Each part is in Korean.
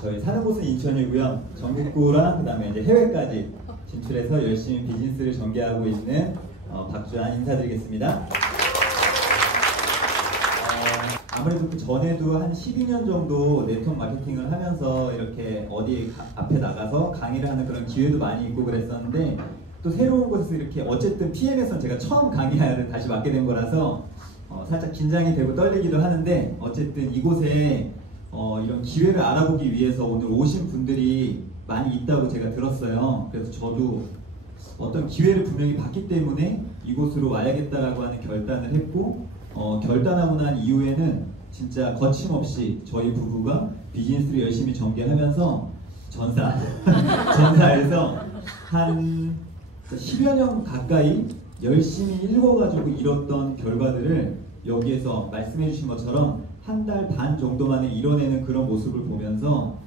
저희 사는 곳은 인천이고요. 전국구랑 그다음에 이제 해외까지 진출해서 열심히 비즈니스를 전개하고 있는 박주환 인사드리겠습니다. 아무래도 그 전에도 한 12년 정도 네트워크 마케팅을 하면서 이렇게 어디 앞에 나가서 강의를 하는 그런 기회도 많이 있고 그랬었는데, 또 새로운 곳에서 이렇게 어쨌든 PM에서는 제가 처음 강의를 다시 맡게 된 거라서 살짝 긴장이 되고 떨리기도 하는데, 어쨌든 이곳에 이런 기회를 알아보기 위해서 오늘 오신 분들이 많이 있다고 제가 들었어요. 그래서 저도 어떤 기회를 분명히 받기 때문에 이곳으로 와야겠다라고 하는 결단을 했고, 결단하고 난 이후에는 진짜 거침없이 저희 부부가 비즈니스를 열심히 전개하면서 전사에서 한 10여 년 가까이 열심히 읽어가지고 이뤘던 결과들을 여기에서 말씀해 주신 것처럼 한 달 반 정도 만에 이뤄내는 그런 모습을 보면서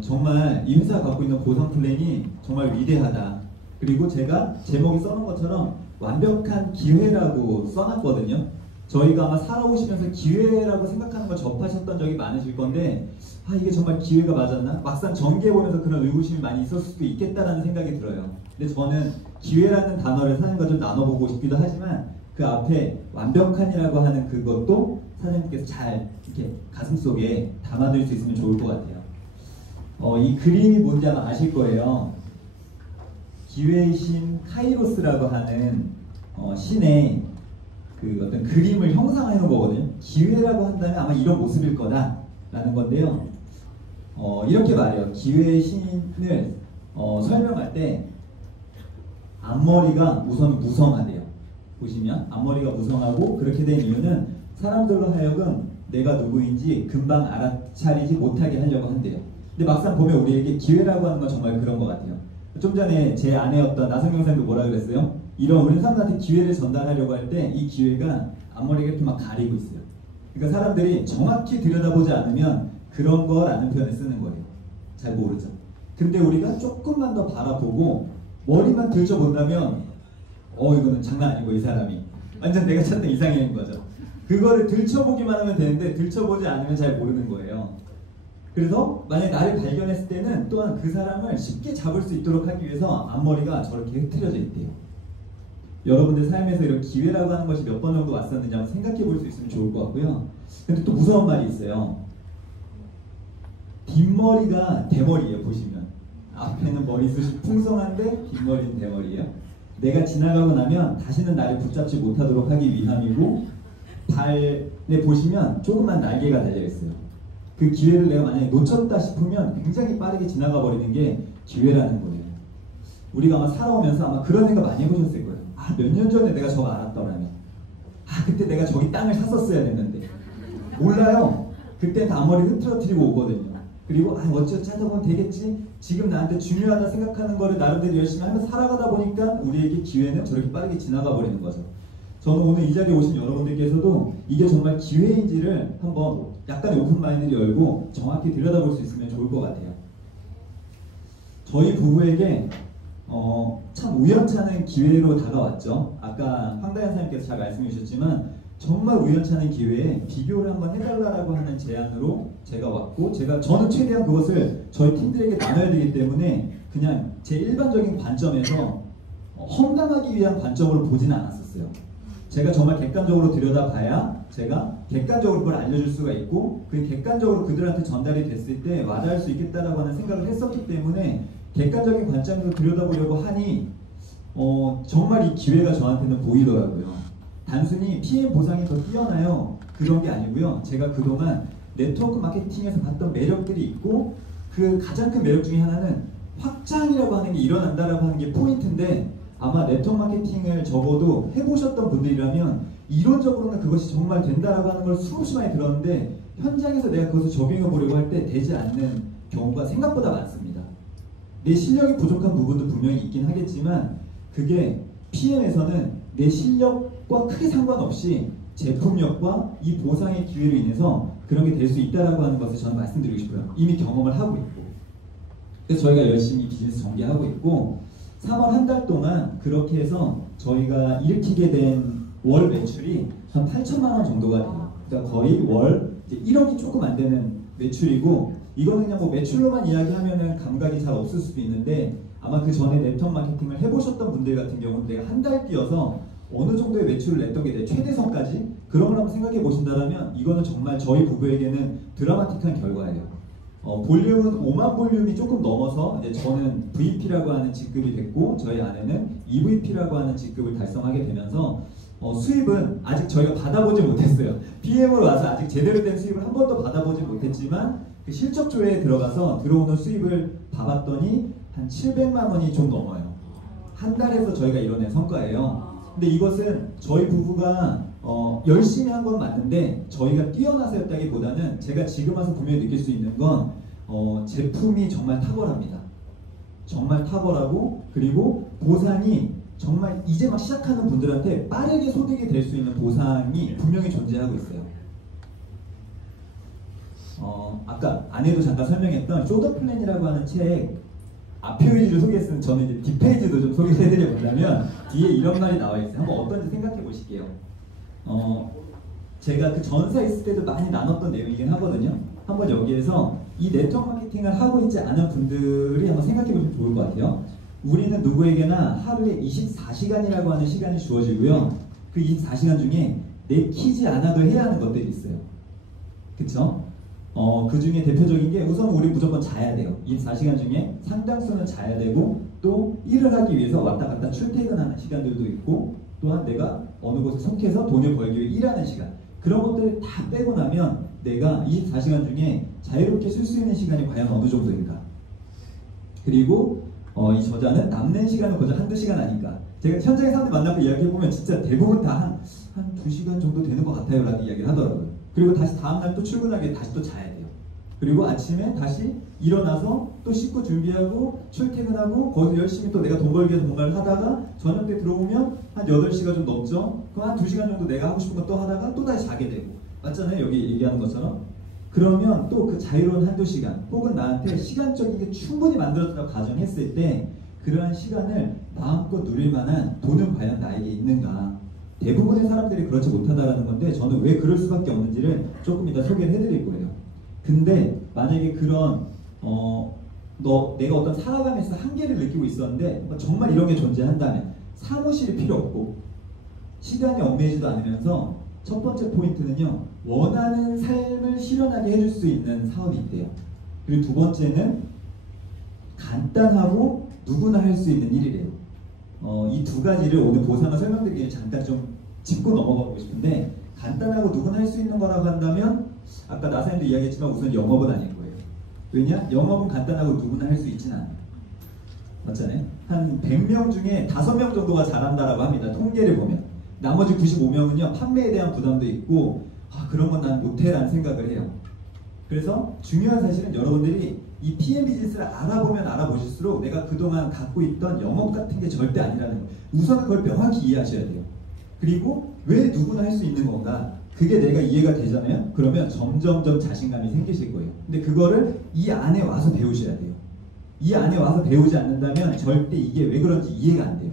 정말 이 회사가 갖고 있는 보상 플랜이 정말 위대하다. 그리고 제가 제목에 써놓은 것처럼 완벽한 기회라고 써놨거든요. 저희가 아마 살아오시면서 기회라고 생각하는 걸 접하셨던 적이 많으실 건데, 이게 정말 기회가 맞았나? 막상 전개해보면서 그런 의구심이 많이 있었을 수도 있겠다라는 생각이 들어요. 근데 저는 기회라는 단어를 사장님과 좀 나눠보고 싶기도 하지만, 그 앞에 완벽한이라고 하는 그것도 사장님께서 잘 이렇게 가슴속에 담아둘 수 있으면 좋을 것 같아요. 이 그림이 뭔지 아마 아실 거예요. 기회의 신 카이로스라고 하는 신의 그 어떤 그림을 형상화해 놓은 거거든요. 기회라고 한다면 아마 이런 모습일 거다라는 건데요. 이렇게 말해요. 기회의 신을 설명할 때 앞머리가 우선 무성하대요. 보시면 앞머리가 무성하고, 그렇게 된 이유는 사람들로 하여금 내가 누구인지 금방 알아차리지 못하게 하려고 한대요. 근데 막상 보면 우리에게 기회라고 하는 건 정말 그런 것 같아요. 좀 전에 제 아내였던 나성경 선생님도 뭐라 그랬어요? 이런 우리 사람들한테 기회를 전달하려고 할 때 이 기회가 앞머리가 이렇게 막 가리고 있어요. 그러니까 사람들이 정확히 들여다보지 않으면 그런 거라는 표현을 쓰는 거예요. 잘 모르죠. 근데 우리가 조금만 더 바라보고 머리만 들춰본다면 이거는 장난 아니고 이 사람이 완전 내가 찾는 이상형인 거죠. 그거를 들춰보기만 하면 되는데 들춰보지 않으면 잘 모르는 거예요. 그래서 만약에 나를 발견했을 때는 또한 그 사람을 쉽게 잡을 수 있도록 하기 위해서 앞머리가 저렇게 흐트려져 있대요. 여러분들 삶에서 이런 기회라고 하는 것이 몇 번 정도 왔었는지 한번 생각해 볼 수 있으면 좋을 것 같고요. 근데 또 무서운 말이 있어요. 뒷머리가 대머리예요. 보시면 앞에는 머리숱이 풍성한데 뒷머리는 대머리예요. 내가 지나가고 나면 다시는 나를 붙잡지 못하도록 하기 위함이고, 발에 보시면 조그만 날개가 달려있어요. 그 기회를 내가 만약에 놓쳤다 싶으면 굉장히 빠르게 지나가 버리는 게 기회라는 거예요. 우리가 아마 살아오면서 아마 그런 생각 많이 해보셨을 거예요. 몇 년 전에 내가 저거 알았더라면, 그때 내가 저기 땅을 샀었어야 됐는데. 몰라요. 그때 다 앞머리 흐트러뜨리고 오거든요. 그리고 어쩌고 찾아보면 되겠지, 지금 나한테 중요하다 생각하는 거를 나름대로 열심히 하면서 살아가다 보니까 우리에게 기회는 저렇게 빠르게 지나가 버리는 거죠. 저는 오늘 이 자리에 오신 여러분들께서도 이게 정말 기회인지를 한번 약간의 오픈마인드를 열고 정확히 들여다볼 수 있으면 좋을 것 같아요. 저희 부부에게 참 우연찮은 기회로 다가왔죠. 아까 황다현 선생님께서 잘 말씀해 주셨지만 정말 우연찮은 기회에 비교를 한번 해달라고 하는 제안으로 제가 왔고, 저는 최대한 그것을 저희 팀들에게 나눠야 되기 때문에 그냥 제 일반적인 관점에서 험담하기 위한 관점으로 보지는 않았었어요. 제가 정말 객관적으로 들여다봐야 제가 객관적으로 그걸 알려줄 수가 있고, 그 객관적으로 그들한테 전달이 됐을 때 와닿을 수 있겠다라고 하는 생각을 했었기 때문에 객관적인 관점에서 들여다보려고 하니 정말 이 기회가 저한테는 보이더라고요. 단순히 PM 보상이 더 뛰어나요, 그런 게 아니고요. 제가 그동안 네트워크 마케팅에서 봤던 매력들이 있고, 그 가장 큰 매력 중에 하나는 확장이라고 하는 게 일어난다라고 하는 게 포인트인데, 아마 네트워크 마케팅을 적어도 해보셨던 분들이라면 이론적으로는 그것이 정말 된다라고 하는 걸 수없이 많이 들었는데, 현장에서 내가 그것을 적용해 보려고 할 때 되지 않는 경우가 생각보다 많습니다. 내 실력이 부족한 부분도 분명히 있긴 하겠지만, 그게 PM에서는 내 실력과 크게 상관없이 제품력과 이 보상의 기회로 인해서 그런 게 될 수 있다라고 하는 것을 저는 말씀드리고 싶어요. 이미 경험을 하고 있고, 그래서 저희가 열심히 비즈니스 전개하고 있고, 3월 한 달 동안 그렇게 해서 저희가 일으키게 된 월 매출이 한 8천만 원 정도가 돼요. 그러니까 거의 월 이제 1억이 조금 안 되는 매출이고, 이거는 그냥 뭐 매출로만 이야기하면은 감각이 잘 없을 수도 있는데, 아마 그 전에 네트워크 마케팅을 해보셨던 분들 같은 경우는 내가 한 달 뛰어서 어느 정도의 매출을 냈던 게 내 최대선까지 그런 걸 한번 생각해 보신다면 이거는 정말 저희 부부에게는 드라마틱한 결과예요. 볼륨은 5만 볼륨이 조금 넘어서 이제 저는 VP라고 하는 직급이 됐고 저희 아내는 EVP라고 하는 직급을 달성하게 되면서 수입은 아직 저희가 받아보지 못했어요. PM으로 와서 아직 제대로 된 수입을 한 번도 받아보지 못했지만 그 실적 조회에 들어가서 들어오는 수입을 봐봤더니 한 700만 원이 좀 넘어요. 한 달에서 저희가 이뤄낸 성과예요. 근데 이것은 저희 부부가 열심히 한 건 맞는데 저희가 뛰어나서였다기보다는 제가 지금 와서 분명히 느낄 수 있는 건 제품이 정말 탁월합니다. 정말 탁월하고 그리고 보상이 정말 이제 막 시작하는 분들한테 빠르게 소득이 될 수 있는 보상이 분명히 존재하고 있어요. 아까 아내도 잠깐 설명했던 쇼더 플랜이라고 하는 책 앞페이지를 소개했으면 저는 이제 뒷페이지도 좀 소개를 해드려보자면 뒤에 이런 말이 나와 있어요. 한번 어떤지 생각해 보실게요. 제가 그 전사 있을 때도 많이 나눴던 내용이긴 하거든요. 한번 여기에서 이 네트워크 마케팅을 하고 있지 않은 분들이 한번 생각해 보시면 좋을 것 같아요. 우리는 누구에게나 하루에 24시간이라고 하는 시간이 주어지고요. 그 24시간 중에 내키지 않아도 해야 하는 것들이 있어요. 그쵸? 그 중에 대표적인 게 우선 우리 무조건 자야 돼요. 24시간 중에 상당수는 자야 되고 또 일을 하기 위해서 왔다 갔다 출퇴근하는 시간들도 있고 또한 내가 어느 곳에 속해서 돈을 벌기 위해 일하는 시간 그런 것들을 다 빼고 나면 내가 24시간 중에 자유롭게 쓸 수 있는 시간이 과연 어느 정도인가. 그리고 이 저자는 남는 시간은 고작 한두 시간 아닌가. 제가 현장에 사람들 만나고 이야기해보면 진짜 대부분 다 한 2시간 정도 되는 것 같아요 라는 이야기를 하더라고요. 그리고 다시 다음날 또 출근하게 다시 또 자야 돼요. 그리고 아침에 다시 일어나서 또 씻고 준비하고 출퇴근하고 거기서 열심히 또 내가 돈 벌기 위해서 뭔가를 하다가 저녁 때 들어오면 한 8시가 좀 넘죠. 그럼 한 2시간 정도 내가 하고 싶은 거 또 하다가 또 다시 자게 되고 맞잖아요. 여기 얘기하는 것처럼. 그러면 또 그 자유로운 한두 시간 혹은 나한테 시간적인 게 충분히 만들어졌다고 가정했을 때 그러한 시간을 마음껏 누릴 만한 돈은 과연 나에게 있는가. 대부분의 사람들이 그렇지 못하다라는 건데 저는 왜 그럴 수밖에 없는지를 조금 이따 소개를 해드릴 거예요. 근데 만약에 그런 내가 어떤 살아가면서 한계를 느끼고 있었는데 정말 이런 게 존재한다면 사무실이 필요 없고 시간이 얽매이지도 않으면서 첫 번째 포인트는요. 원하는 삶을 실현하게 해줄 수 있는 사업이 있대요. 그리고 두 번째는 간단하고 누구나 할 수 있는 일이래요. 이 두 가지를 오늘 보상을 설명드리기 위해 잠깐 좀 짚고 넘어가 보고 싶은데 간단하고 누구나 할 수 있는 거라고 한다면 아까 나사님도 이야기했지만 우선 영업은 아닐 거예요. 왜냐? 영업은 간단하고 누구나 할 수 있지는 않아요. 맞잖아요? 한 100명 중에 5명 정도가 잘한다라고 합니다. 통계를 보면. 나머지 95명은요. 판매에 대한 부담도 있고 그런 건 난 못해라는 생각을 해요. 그래서 중요한 사실은 여러분들이 이 PM 비즈니스를 알아보면 알아보실수록 내가 그동안 갖고 있던 영업 같은 게 절대 아니라는 거예요. 우선 그걸 명확히 이해하셔야 돼요. 그리고 왜 누구나 할 수 있는 건가? 그게 내가 이해가 되잖아요? 그러면 점점점 자신감이 생기실 거예요. 근데 그거를 이 안에 와서 배우셔야 돼요. 이 안에 와서 배우지 않는다면 절대 이게 왜 그런지 이해가 안 돼요.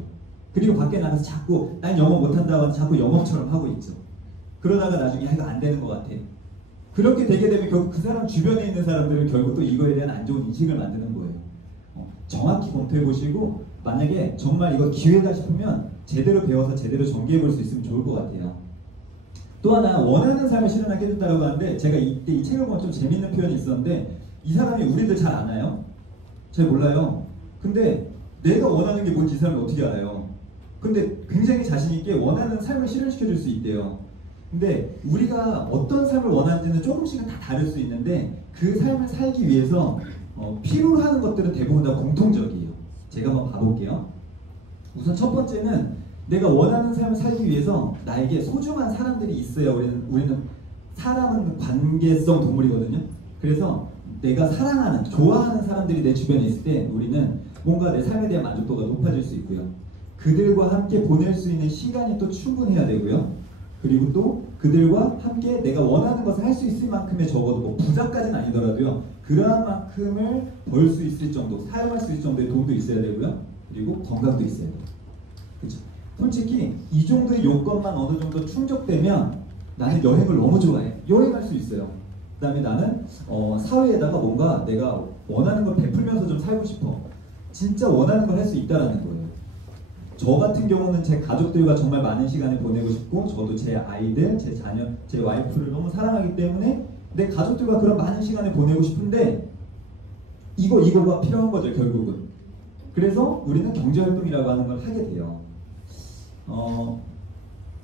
그리고 밖에 나가서 자꾸 난 영업 못한다고 하면서 자꾸 영업처럼 하고 있죠. 그러다가 나중에 이거 안 되는 것 같아. 그렇게 되게 되면 결국 그 사람 주변에 있는 사람들은 결국 또 이거에 대한 안 좋은 인식을 만드는 거예요. 정확히 검토해 보시고 만약에 정말 이거 기회다 싶으면 제대로 배워서 제대로 전개해 볼 수 있으면 좋을 것 같아요. 또 하나 원하는 삶을 실현하게 해준다고 하는데 제가 이때 이 책을 보면 좀 재밌는 표현이 있었는데 이 사람이 우리들 잘 아나요? 잘 몰라요. 근데 내가 원하는 게 뭔지 이 사람이 어떻게 알아요? 근데 굉장히 자신 있게 원하는 삶을 실현시켜 줄 수 있대요. 근데 우리가 어떤 삶을 원하는지는 조금씩은 다 다를 수 있는데 그 삶을 살기 위해서 필요로 하는 것들은 대부분 다 공통적이에요. 제가 한번 봐볼게요. 우선 첫 번째는 내가 원하는 삶을 살기 위해서 나에게 소중한 사람들이 있어야 우리는 사람은 관계성 동물이거든요. 그래서 내가 사랑하는, 좋아하는 사람들이 내 주변에 있을 때 우리는 뭔가 내 삶에 대한 만족도가 높아질 수 있고요. 그들과 함께 보낼 수 있는 시간이 또 충분해야 되고요. 그리고 또 그들과 함께 내가 원하는 것을 할 수 있을 만큼의 적어도 뭐 부자까지는 아니더라도요. 그러한 만큼을 벌 수 있을 정도, 사용할 수 있을 정도의 돈도 있어야 되고요. 그리고 건강도 있어야 돼요. 그렇죠? 솔직히 이 정도의 요건만 어느 정도 충족되면 나는 여행을 너무 좋아해. 여행할 수 있어요. 그다음에 나는 사회에다가 뭔가 내가 원하는 걸 베풀면서 좀 살고 싶어. 진짜 원하는 걸 할 수 있다라는 거예요. 저 같은 경우는 제 가족들과 정말 많은 시간을 보내고 싶고, 저도 제 아이들, 제 자녀, 제 와이프를 너무 사랑하기 때문에 내 가족들과 그런 많은 시간을 보내고 싶은데 이거가 필요한 거죠, 결국은. 그래서 우리는 경제활동이라고 하는 걸 하게 돼요.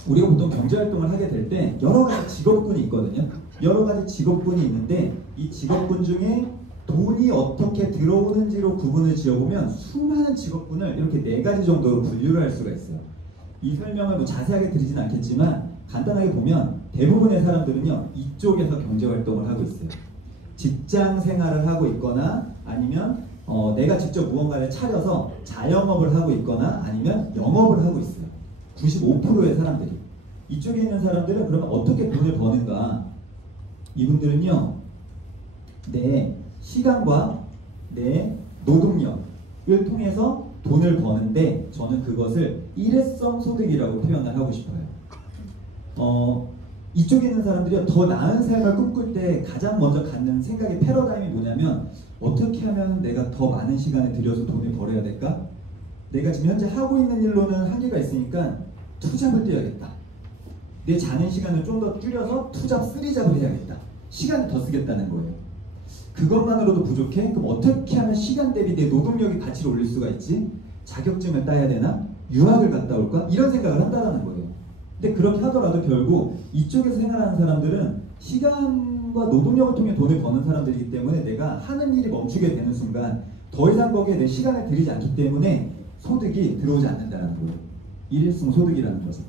우리가 보통 경제활동을 하게 될 때 여러 가지 직업군이 있거든요. 여러 가지 직업군이 있는데 이 직업군 중에 돈이 어떻게 들어오는지로 구분을 지어보면 수많은 직업군을 이렇게 4가지 정도로 분류를 할 수가 있어요. 이 설명을 뭐 자세하게 드리진 않겠지만 간단하게 보면 대부분의 사람들은요, 이쪽에서 경제활동을 하고 있어요. 직장 생활을 하고 있거나 아니면 내가 직접 무언가를 차려서 자영업을 하고 있거나 아니면 영업을 하고 있어요. 95%의 사람들이. 이쪽에 있는 사람들은 그러면 어떻게 돈을 버는가? 이분들은요, 내 시간과 내 노동력을 통해서 돈을 버는데 저는 그것을 일회성 소득이라고 표현을 하고 싶어요. 이쪽에 있는 사람들이 더 나은 삶을 꿈꿀 때 가장 먼저 갖는 생각의 패러다임이 뭐냐면, 어떻게 하면 내가 더 많은 시간을 들여서 돈을 벌어야 될까? 내가 지금 현재 하고 있는 일로는 한계가 있으니까 투잡을 뛰어야겠다. 내 자는 시간을 좀 더 줄여서 투잡, 쓰리잡을 해야겠다. 시간을 더 쓰겠다는 거예요. 그것만으로도 부족해? 그럼 어떻게 하면 시간 대비 내 노동력의 가치를 올릴 수가 있지? 자격증을 따야 되나? 유학을 갔다 올까? 이런 생각을 한다는 거예요. 근데 그렇게 하더라도 결국 이쪽에서 생활하는 사람들은 시간과 노동력을 통해 돈을 버는 사람들이기 때문에 내가 하는 일이 멈추게 되는 순간 더 이상 거기에 내 시간을 들이지 않기 때문에 소득이 들어오지 않는다는 거예요. 일회성 소득이라는 거죠.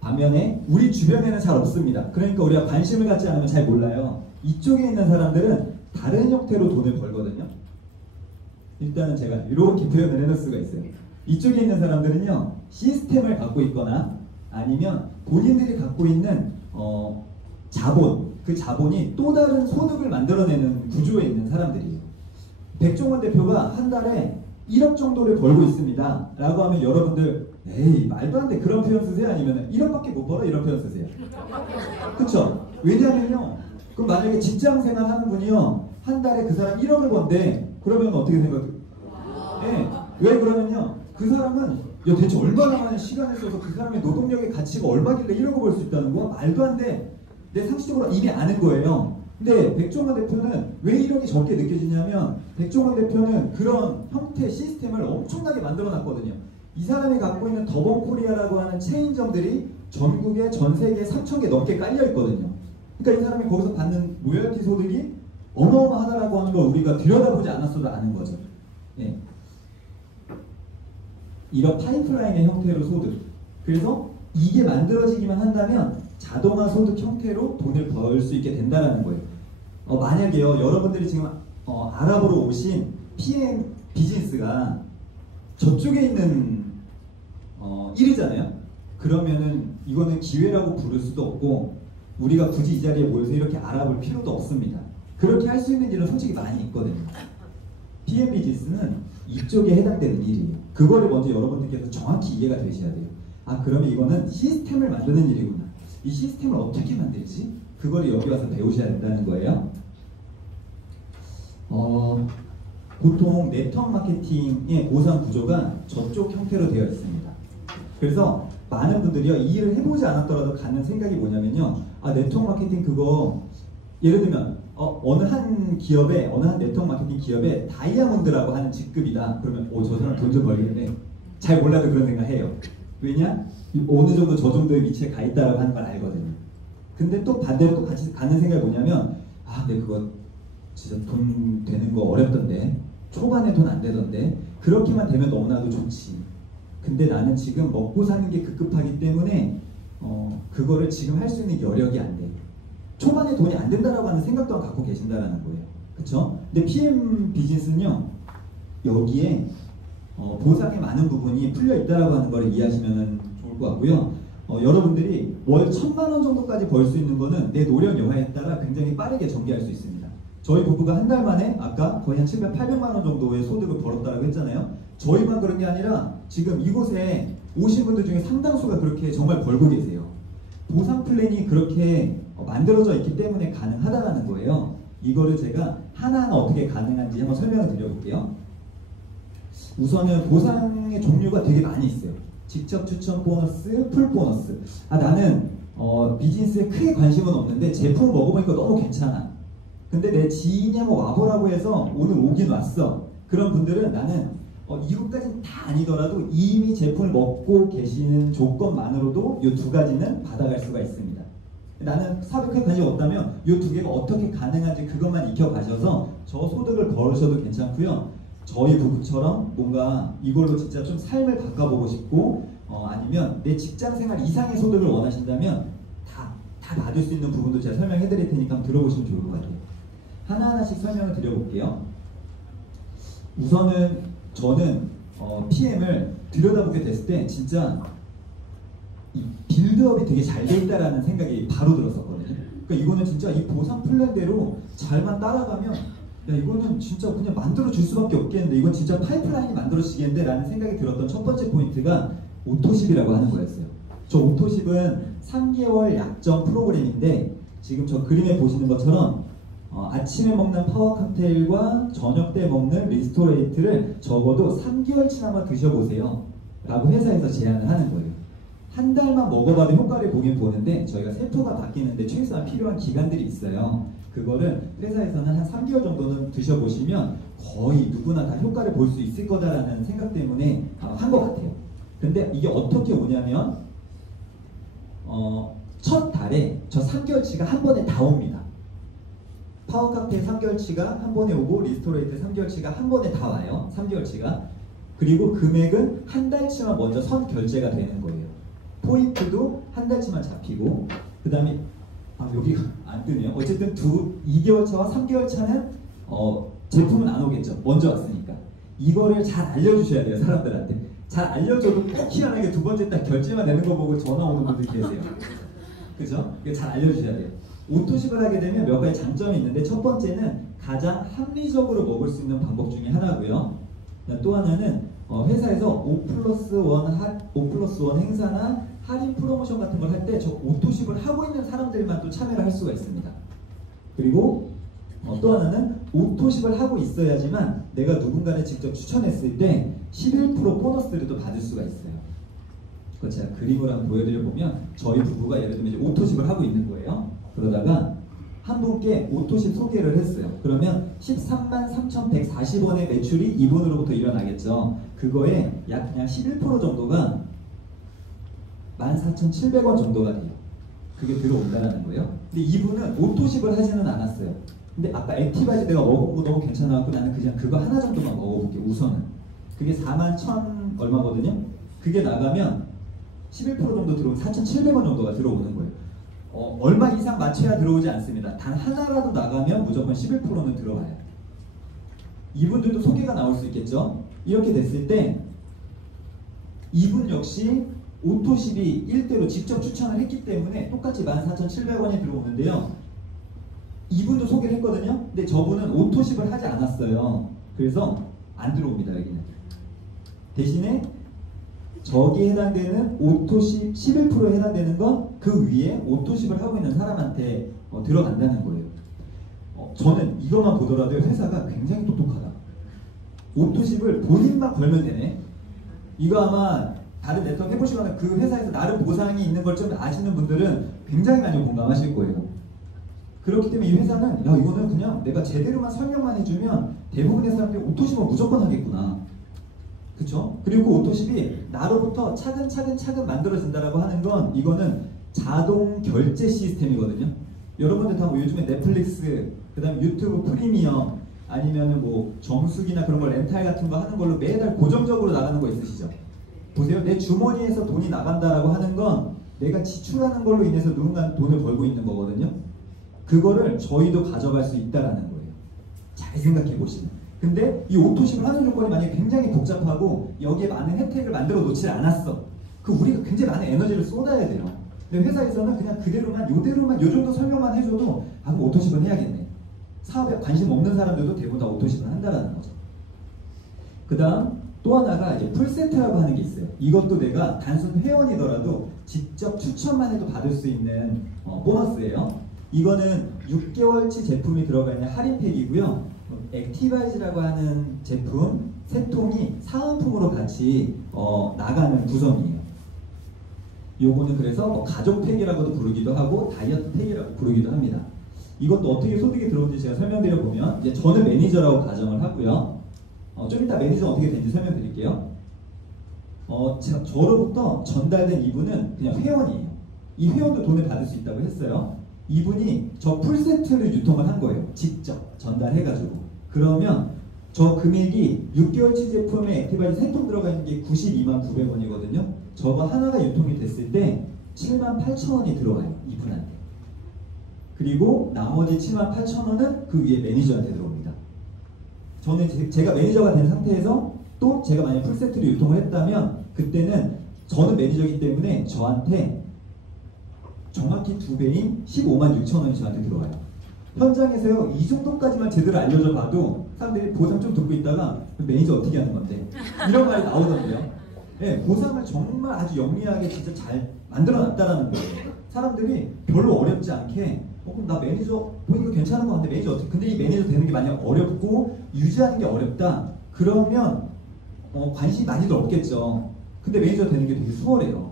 반면에 우리 주변에는 잘 없습니다. 그러니까 우리가 관심을 갖지 않으면 잘 몰라요. 이쪽에 있는 사람들은 다른 형태로 돈을 벌거든요. 일단은 제가 이렇게 표현을 해놓을 수가 있어요. 이쪽에 있는 사람들은요, 시스템을 갖고 있거나 아니면 본인들이 갖고 있는 자본, 그 자본이 또 다른 소득을 만들어내는 구조에 있는 사람들이에요. 백종원 대표가 한 달에 1억 정도를 벌고 있습니다 라고 하면 여러분들 에이 말도 안 돼, 그런 표현 쓰세요? 아니면 1억밖에 못 벌어? 이런 표현 쓰세요? 그쵸? 왜냐면요, 그럼 만약에 직장생활 하는 분이요, 한 달에 그 사람 1억을 번대. 그러면 어떻게 생각해요? 네. 왜 그러면요, 그 사람은 대체 얼마나 많은 시간을 써서 그 사람의 노동력의 가치가 얼마길래 1억을 벌 수 있다는 거야? 말도 안 돼. 내 상식적으로 이미 아는 거예요. 근데 백종원 대표는 왜 1억이 적게 느껴지냐면, 백종원 대표는 그런 형태 시스템을 엄청나게 만들어 놨거든요. 이 사람이 갖고 있는 더본코리아라고 하는 체인점들이 전국에 전 세계에 3,000개 넘게 깔려 있거든요. 그러니까 이 사람이 거기서 받는 로열티 소득이 어마어마하다라고 하는 걸 우리가 들여다보지 않았어도 아는 거죠. 예. 이런 파이프라인의 형태로 소득. 그래서 이게 만들어지기만 한다면 자동화 소득 형태로 돈을 벌 수 있게 된다는 거예요. 만약에요, 여러분들이 지금 아랍으로 오신 PM 비즈니스가 저쪽에 있는 일이잖아요. 그러면은 이거는 기회라고 부를 수도 없고 우리가 굳이 이 자리에 모여서 이렇게 알아볼 필요도 없습니다. 그렇게 할 수 있는 일은 솔직히 많이 있거든요. PM 비즈니스는 이쪽에 해당되는 일이에요. 그거를 먼저 여러분들께서 정확히 이해가 되셔야 돼요. 아, 그러면 이거는 시스템을 만드는 일이구나. 이 시스템을 어떻게 만들지? 그걸 여기 와서 배우셔야 된다는 거예요. 보통 네트워크 마케팅의 보상 구조가 저쪽 형태로 되어 있습니다. 그래서 많은 분들이요, 이 일을 해보지 않았더라도 갖는 생각이 뭐냐면요, 아, 네트워크 마케팅 그거, 예를 들면 어느 한 기업에, 어느 한 네트워크 마케팅 기업에 다이아몬드라고 하는 직급이다. 그러면 저 사람 돈 좀 벌겠네. 잘 몰라도 그런 생각 해요. 왜냐? 어느 정도 저 정도의 위치에 가 있다라고 하는 걸 알거든요. 근데 또 반대로 또 같이 갖는 생각이 뭐냐면, 아, 근데 그거 진짜 돈 되는 거 어렵던데, 초반에 돈 안 되던데, 그렇게만 되면 너무나도 좋지. 근데 나는 지금 먹고 사는 게 급급하기 때문에 그거를 지금 할 수 있는 여력이 안 돼. 초반에 돈이 안 된다라고 하는 생각 또한 갖고 계신다라는 거예요. 그쵸? 근데 PM 비즈니스는요, 여기에 보상의 많은 부분이 풀려 있다라고 하는 걸 이해하시면 좋을 것 같고요. 여러분들이 월 1,000만 원 정도까지 벌 수 있는 거는 내 노력 여하에 따라 굉장히 빠르게 전개할 수 있습니다. 저희 부부가 한 달 만에 아까 거의 한 700, 800만 원 정도의 소득을 벌었다고 했잖아요. 저희만 그런 게 아니라 지금 이곳에 오신 분들 중에 상당수가 그렇게 정말 벌고 계세요. 보상 플랜이 그렇게 만들어져 있기 때문에 가능하다라는 거예요. 이거를 제가 하나하나 어떻게 가능한지 한번 설명을 드려볼게요. 우선은 보상의 종류가 되게 많이 있어요. 직접 추천 보너스, 풀 보너스. 나는 비즈니스에 크게 관심은 없는데 제품을 먹어보니까 너무 괜찮아. 근데 내 지인이 한번 와보라고 해서 오늘 오긴 왔어. 그런 분들은 나는 이것까지는 다 아니더라도 이미 제품을 먹고 계시는 조건만으로도 이 두 가지는 받아갈 수가 있습니다. 나는 사업에 관심이 없다면 이 두 개가 어떻게 가능한지 그것만 익혀가셔서 저 소득을 벌으셔도 괜찮고요. 저희 부부처럼 뭔가 이걸로 진짜 좀 삶을 바꿔보고 싶고 아니면 내 직장생활 이상의 소득을 원하신다면 다 받을 수 있는 부분도 제가 설명해 드릴 테니까 한번 들어보시면 좋을 것 같아요. 하나하나씩 설명을 드려볼게요. 우선은 저는 PM을 들여다보게 됐을 때 진짜 이 빌드업이 되게 잘 돼 있다라는 생각이 바로 들었었거든요. 그러니까 이거는 진짜 이 보상 플랜대로 잘만 따라가면 야 이거는 진짜 그냥 만들어줄 수밖에 없겠는데 이건 진짜 파이프라인이 만들어지겠는데 라는 생각이 들었던 첫 번째 포인트가 오토십이라고 하는 거였어요. 저 오토십은 3개월 약정 프로그램인데 지금 저 그림에 보시는 것처럼 아침에 먹는 파워 칵테일과 저녁 때 먹는 리스토레이트를 적어도 3개월치나마 드셔보세요 라고 회사에서 제안을 하는 거예요. 한 달만 먹어봐도 효과를 보긴 보는데 저희가 세포가 바뀌는데 최소한 필요한 기간들이 있어요. 그거를 회사에서는 한 3개월 정도는 드셔보시면 거의 누구나 다 효과를 볼 수 있을 거다라는 생각 때문에 한 것 같아요. 근데 이게 어떻게 오냐면 첫 달에 저 3개월치가 한 번에 다 옵니다. 파워 칵테일 3개월치가 한 번에 오고 리스토레이트 3개월치가 한 번에 다 와요. 3개월치가. 그리고 금액은 한 달치만 먼저 선 결제가 되는 거예요. 포인트도 한 달치만 잡히고 그 다음에 여기가 안 뜨네요. 어쨌든 2개월차와 3개월차는 제품은 안 오겠죠. 먼저 왔으니까. 이거를 잘 알려주셔야 돼요. 사람들한테. 잘 알려줘도 꼭 희한하게 두 번째 달 결제만 되는 거 보고 전화 오는 분들 계세요. 그죠? 이거 잘 알려주셔야 돼요. 오토십을 하게 되면 몇 가지 장점이 있는데 첫 번째는 가장 합리적으로 먹을 수 있는 방법 중에 하나고요. 또 하나는 회사에서 5+1 행사나 할인 프로모션 같은 걸 할 때 저 오토십을 하고 있는 사람들만 또 참여를 할 수가 있습니다. 그리고 또 하나는 오토십을 하고 있어야지만 내가 누군가를 직접 추천했을 때 11% 보너스를 또 받을 수가 있어요. 그거 제가 그림으로 한번 보여드려보면 저희 부부가 예를 들면 이제 오토십을 하고 있는 거예요. 그러다가 한 분께 오토십 소개를 했어요. 그러면 133,140원의 매출이 이분으로부터 일어나겠죠. 그거에 약 그냥 11% 정도가 14,700원 정도가 돼요. 그게 들어온다는 거예요. 근데 이분은 오토십을 하지는 않았어요. 근데 아까 액티바이즈 내가 먹어보고 너무 괜찮아갖고 나는 그냥 그거 하나 정도만 먹어볼게 우선은. 그게 41,000 얼마거든요. 그게 나가면 11% 정도 들어오면 4,700원 정도가 들어오는 거예요. 얼마 이상 맞춰야 들어오지 않습니다. 단 하나라도 나가면 무조건 11%는 들어와요. 이분들도 소개가 나올 수 있겠죠. 이렇게 됐을 때 이분 역시 오토십이 1대로 직접 추천을 했기 때문에 똑같이 14,700원이 들어오는데요. 이분도 소개를 했거든요. 근데 저분은 오토십을 하지 않았어요. 그래서 안 들어옵니다. 여기는. 대신에 저기에 해당되는 오토십 11%에 해당되는 건 그 위에 오토십을 하고 있는 사람한테 들어간다는 거예요. 저는 이것만 보더라도 회사가 굉장히 똑똑하다. 오토십을 본인만 걸면 되네. 이거 아마 다른 네트워크 해보시거나 그 회사에서 나름 보상이 있는 걸 좀 아시는 분들은 굉장히 많이 공감하실 거예요. 그렇기 때문에 이 회사는 야 이거는 그냥 내가 제대로만 설명만 해주면 대부분의 사람들이 오토십은 무조건 하겠구나. 그쵸? 그리고 그 오토십이 나로부터 차근차근 만들어진다라고 하는 건 이거는 자동 결제 시스템이거든요. 여러분들 다 뭐 요즘에 넷플릭스, 그 다음 유튜브 프리미엄, 아니면은 뭐 정수기나 그런 걸 렌탈 같은 거 하는 걸로 매달 고정적으로 나가는 거 있으시죠? 보세요. 내 주머니에서 돈이 나간다라고 하는 건 내가 지출하는 걸로 인해서 누군가 돈을 벌고 있는 거거든요. 그거를 저희도 가져갈 수 있다라는 거예요. 잘 생각해 보시면. 근데 이 오토십을 하는 조건이 만약에 굉장히 복잡하고 여기에 많은 혜택을 만들어 놓지 않았어. 그 우리가 굉장히 많은 에너지를 쏟아야 돼요. 근데 회사에서는 그냥 그대로만 요 정도 설명만 해줘도 그럼 오토십을 해야겠네. 사업에 관심 없는 사람들도 대부분 다 오토십을 한다라는 거죠. 그 다음 또 하나가 이제 풀세트라고 하는 게 있어요. 이것도 내가 단순 회원이더라도 직접 추천만 해도 받을 수 있는 보너스예요. 이거는 6개월치 제품이 들어가 있는 할인팩이고요. 액티바이즈라고 하는 제품 3통이 사은품으로 같이 나가는 구성이에요. 요거는 그래서 가족팩이라고도 부르기도 하고 다이어트 팩이라고 부르기도 합니다. 이것도 어떻게 소득이 들어오는지 제가 설명드려 보면, 이제 저는 매니저라고 가정을 하고요. 좀 이따 매니저 어떻게 되는지 설명드릴게요. 저로부터 전달된 이분은 그냥 회원이에요. 이 회원도 돈을 받을 수 있다고 했어요. 이분이 저 풀세트를 유통을 한 거예요. 직접 전달해가지고. 그러면 저 금액이 6개월치 제품에 액티바이즈 3통 들어가 있는 게 92만 900원이거든요. 저거 하나가 유통이 됐을 때 7만 8천 원이 들어와요. 이분한테. 그리고 나머지 7만 8천 원은 그 위에 매니저한테 들어옵니다. 저는 제가 매니저가 된 상태에서 또 제가 만약 풀세트를 유통을 했다면 그때는 저는 매니저이기 때문에 저한테 정확히 2배인 15만 6천 원이 저한테 들어와요. 현장에서요, 이 정도까지만 제대로 알려줘 봐도 사람들이 보상 좀 듣고 있다가 매니저 어떻게 하는 건데? 이런 말이 나오거든요. 네, 보상을 정말 아주 영리하게 진짜 잘 만들어 놨다라는 거예요. 사람들이 별로 어렵지 않게 그럼 나 매니저 보니까 괜찮은 것 같은데 매니저 어떻게? 근데 이 매니저 되는 게 만약 어렵고 유지하는 게 어렵다 그러면 관심이 많이들 없겠죠. 근데 매니저 되는 게 되게 수월해요.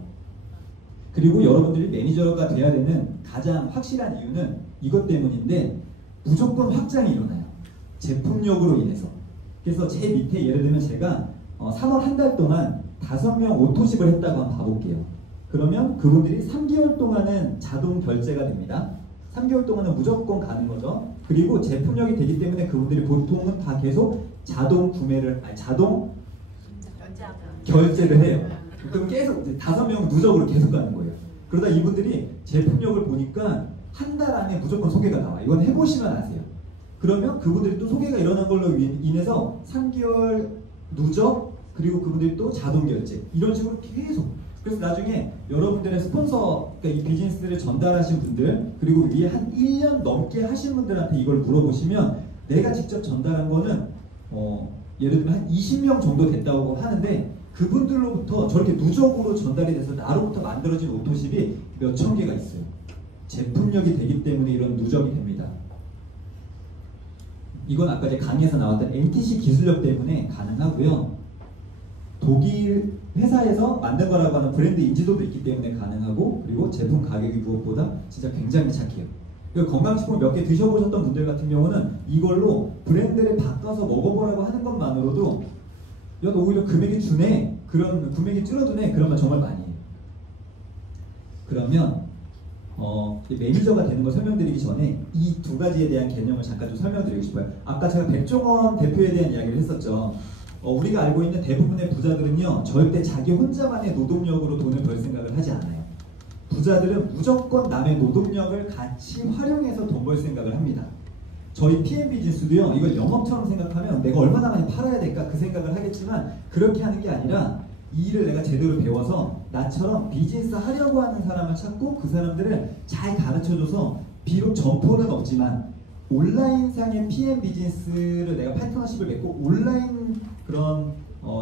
그리고 여러분들이 매니저가 돼야 되는 가장 확실한 이유는 이것 때문인데 무조건 확장이 일어나요. 제품력으로 인해서. 그래서 제 밑에 예를 들면 제가 3월 한 달 동안 5명 오토십을 했다고 한번 봐볼게요. 그러면 그분들이 3개월 동안은 자동 결제가 됩니다. 3개월 동안은 무조건 가는 거죠. 그리고 제품력이 되기 때문에 그분들이 보통은 다 계속 자동 구매를, 자동 결제를 해요. 그럼 계속 5명 누적으로 계속 가는 거예요. 그러다 이분들이 제품력을 보니까 한 달 안에 무조건 소개가 나와요. 이건 해보시면 아세요. 그러면 그분들이 또 소개가 일어난 걸로 인해서 3개월 누적, 그리고 그분들이 또 자동 결제, 이런 식으로 계속. 그래서 나중에 여러분들의 스폰서, 그러니까 이 비즈니스를 전달하신 분들, 그리고 위에 한 1년 넘게 하신 분들한테 이걸 물어보시면 내가 직접 전달한 거는 예를 들면 한 20명 정도 됐다고 하는데 그분들로부터 저렇게 누적으로 전달이 돼서 나로부터 만들어진 오토십이 몇천 개가 있어요. 제품력이 되기 때문에 이런 누적이 됩니다. 이건 아까 이제 강의에서 나왔던 NTC 기술력 때문에 가능하고요. 독일 회사에서 만든 거라고 하는 브랜드 인지도도 있기 때문에 가능하고, 그리고 제품 가격이 무엇보다 진짜 굉장히 착해요. 건강식품 몇 개 드셔보셨던 분들 같은 경우는 이걸로 브랜드를 바꿔서 먹어보라고 하는 것만으로도 야, 너 오히려 금액이 주네, 그런 금액이 줄어드네, 그런 말 정말 많이 해요. 그러면 매니저가 되는 걸 설명드리기 전에 이 두 가지에 대한 개념을 잠깐 좀 설명드리고 싶어요. 아까 제가 백종원 대표에 대한 이야기를 했었죠. 우리가 알고 있는 대부분의 부자들은요, 절대 자기 혼자만의 노동력으로 돈을 벌 생각을 하지 않아요. 부자들은 무조건 남의 노동력을 같이 활용해서 돈 벌 생각을 합니다. 저희 PM 비즈니스도요, 이걸 영업처럼 생각하면 내가 얼마나 많이 팔아야 될까 그 생각을 하겠지만 그렇게 하는 게 아니라 이 일을 내가 제대로 배워서 나처럼 비즈니스 하려고 하는 사람을 찾고 그 사람들을 잘 가르쳐줘서 비록 점포는 없지만 온라인상의 PM 비즈니스를 내가 파트너십을 맺고 온라인 그런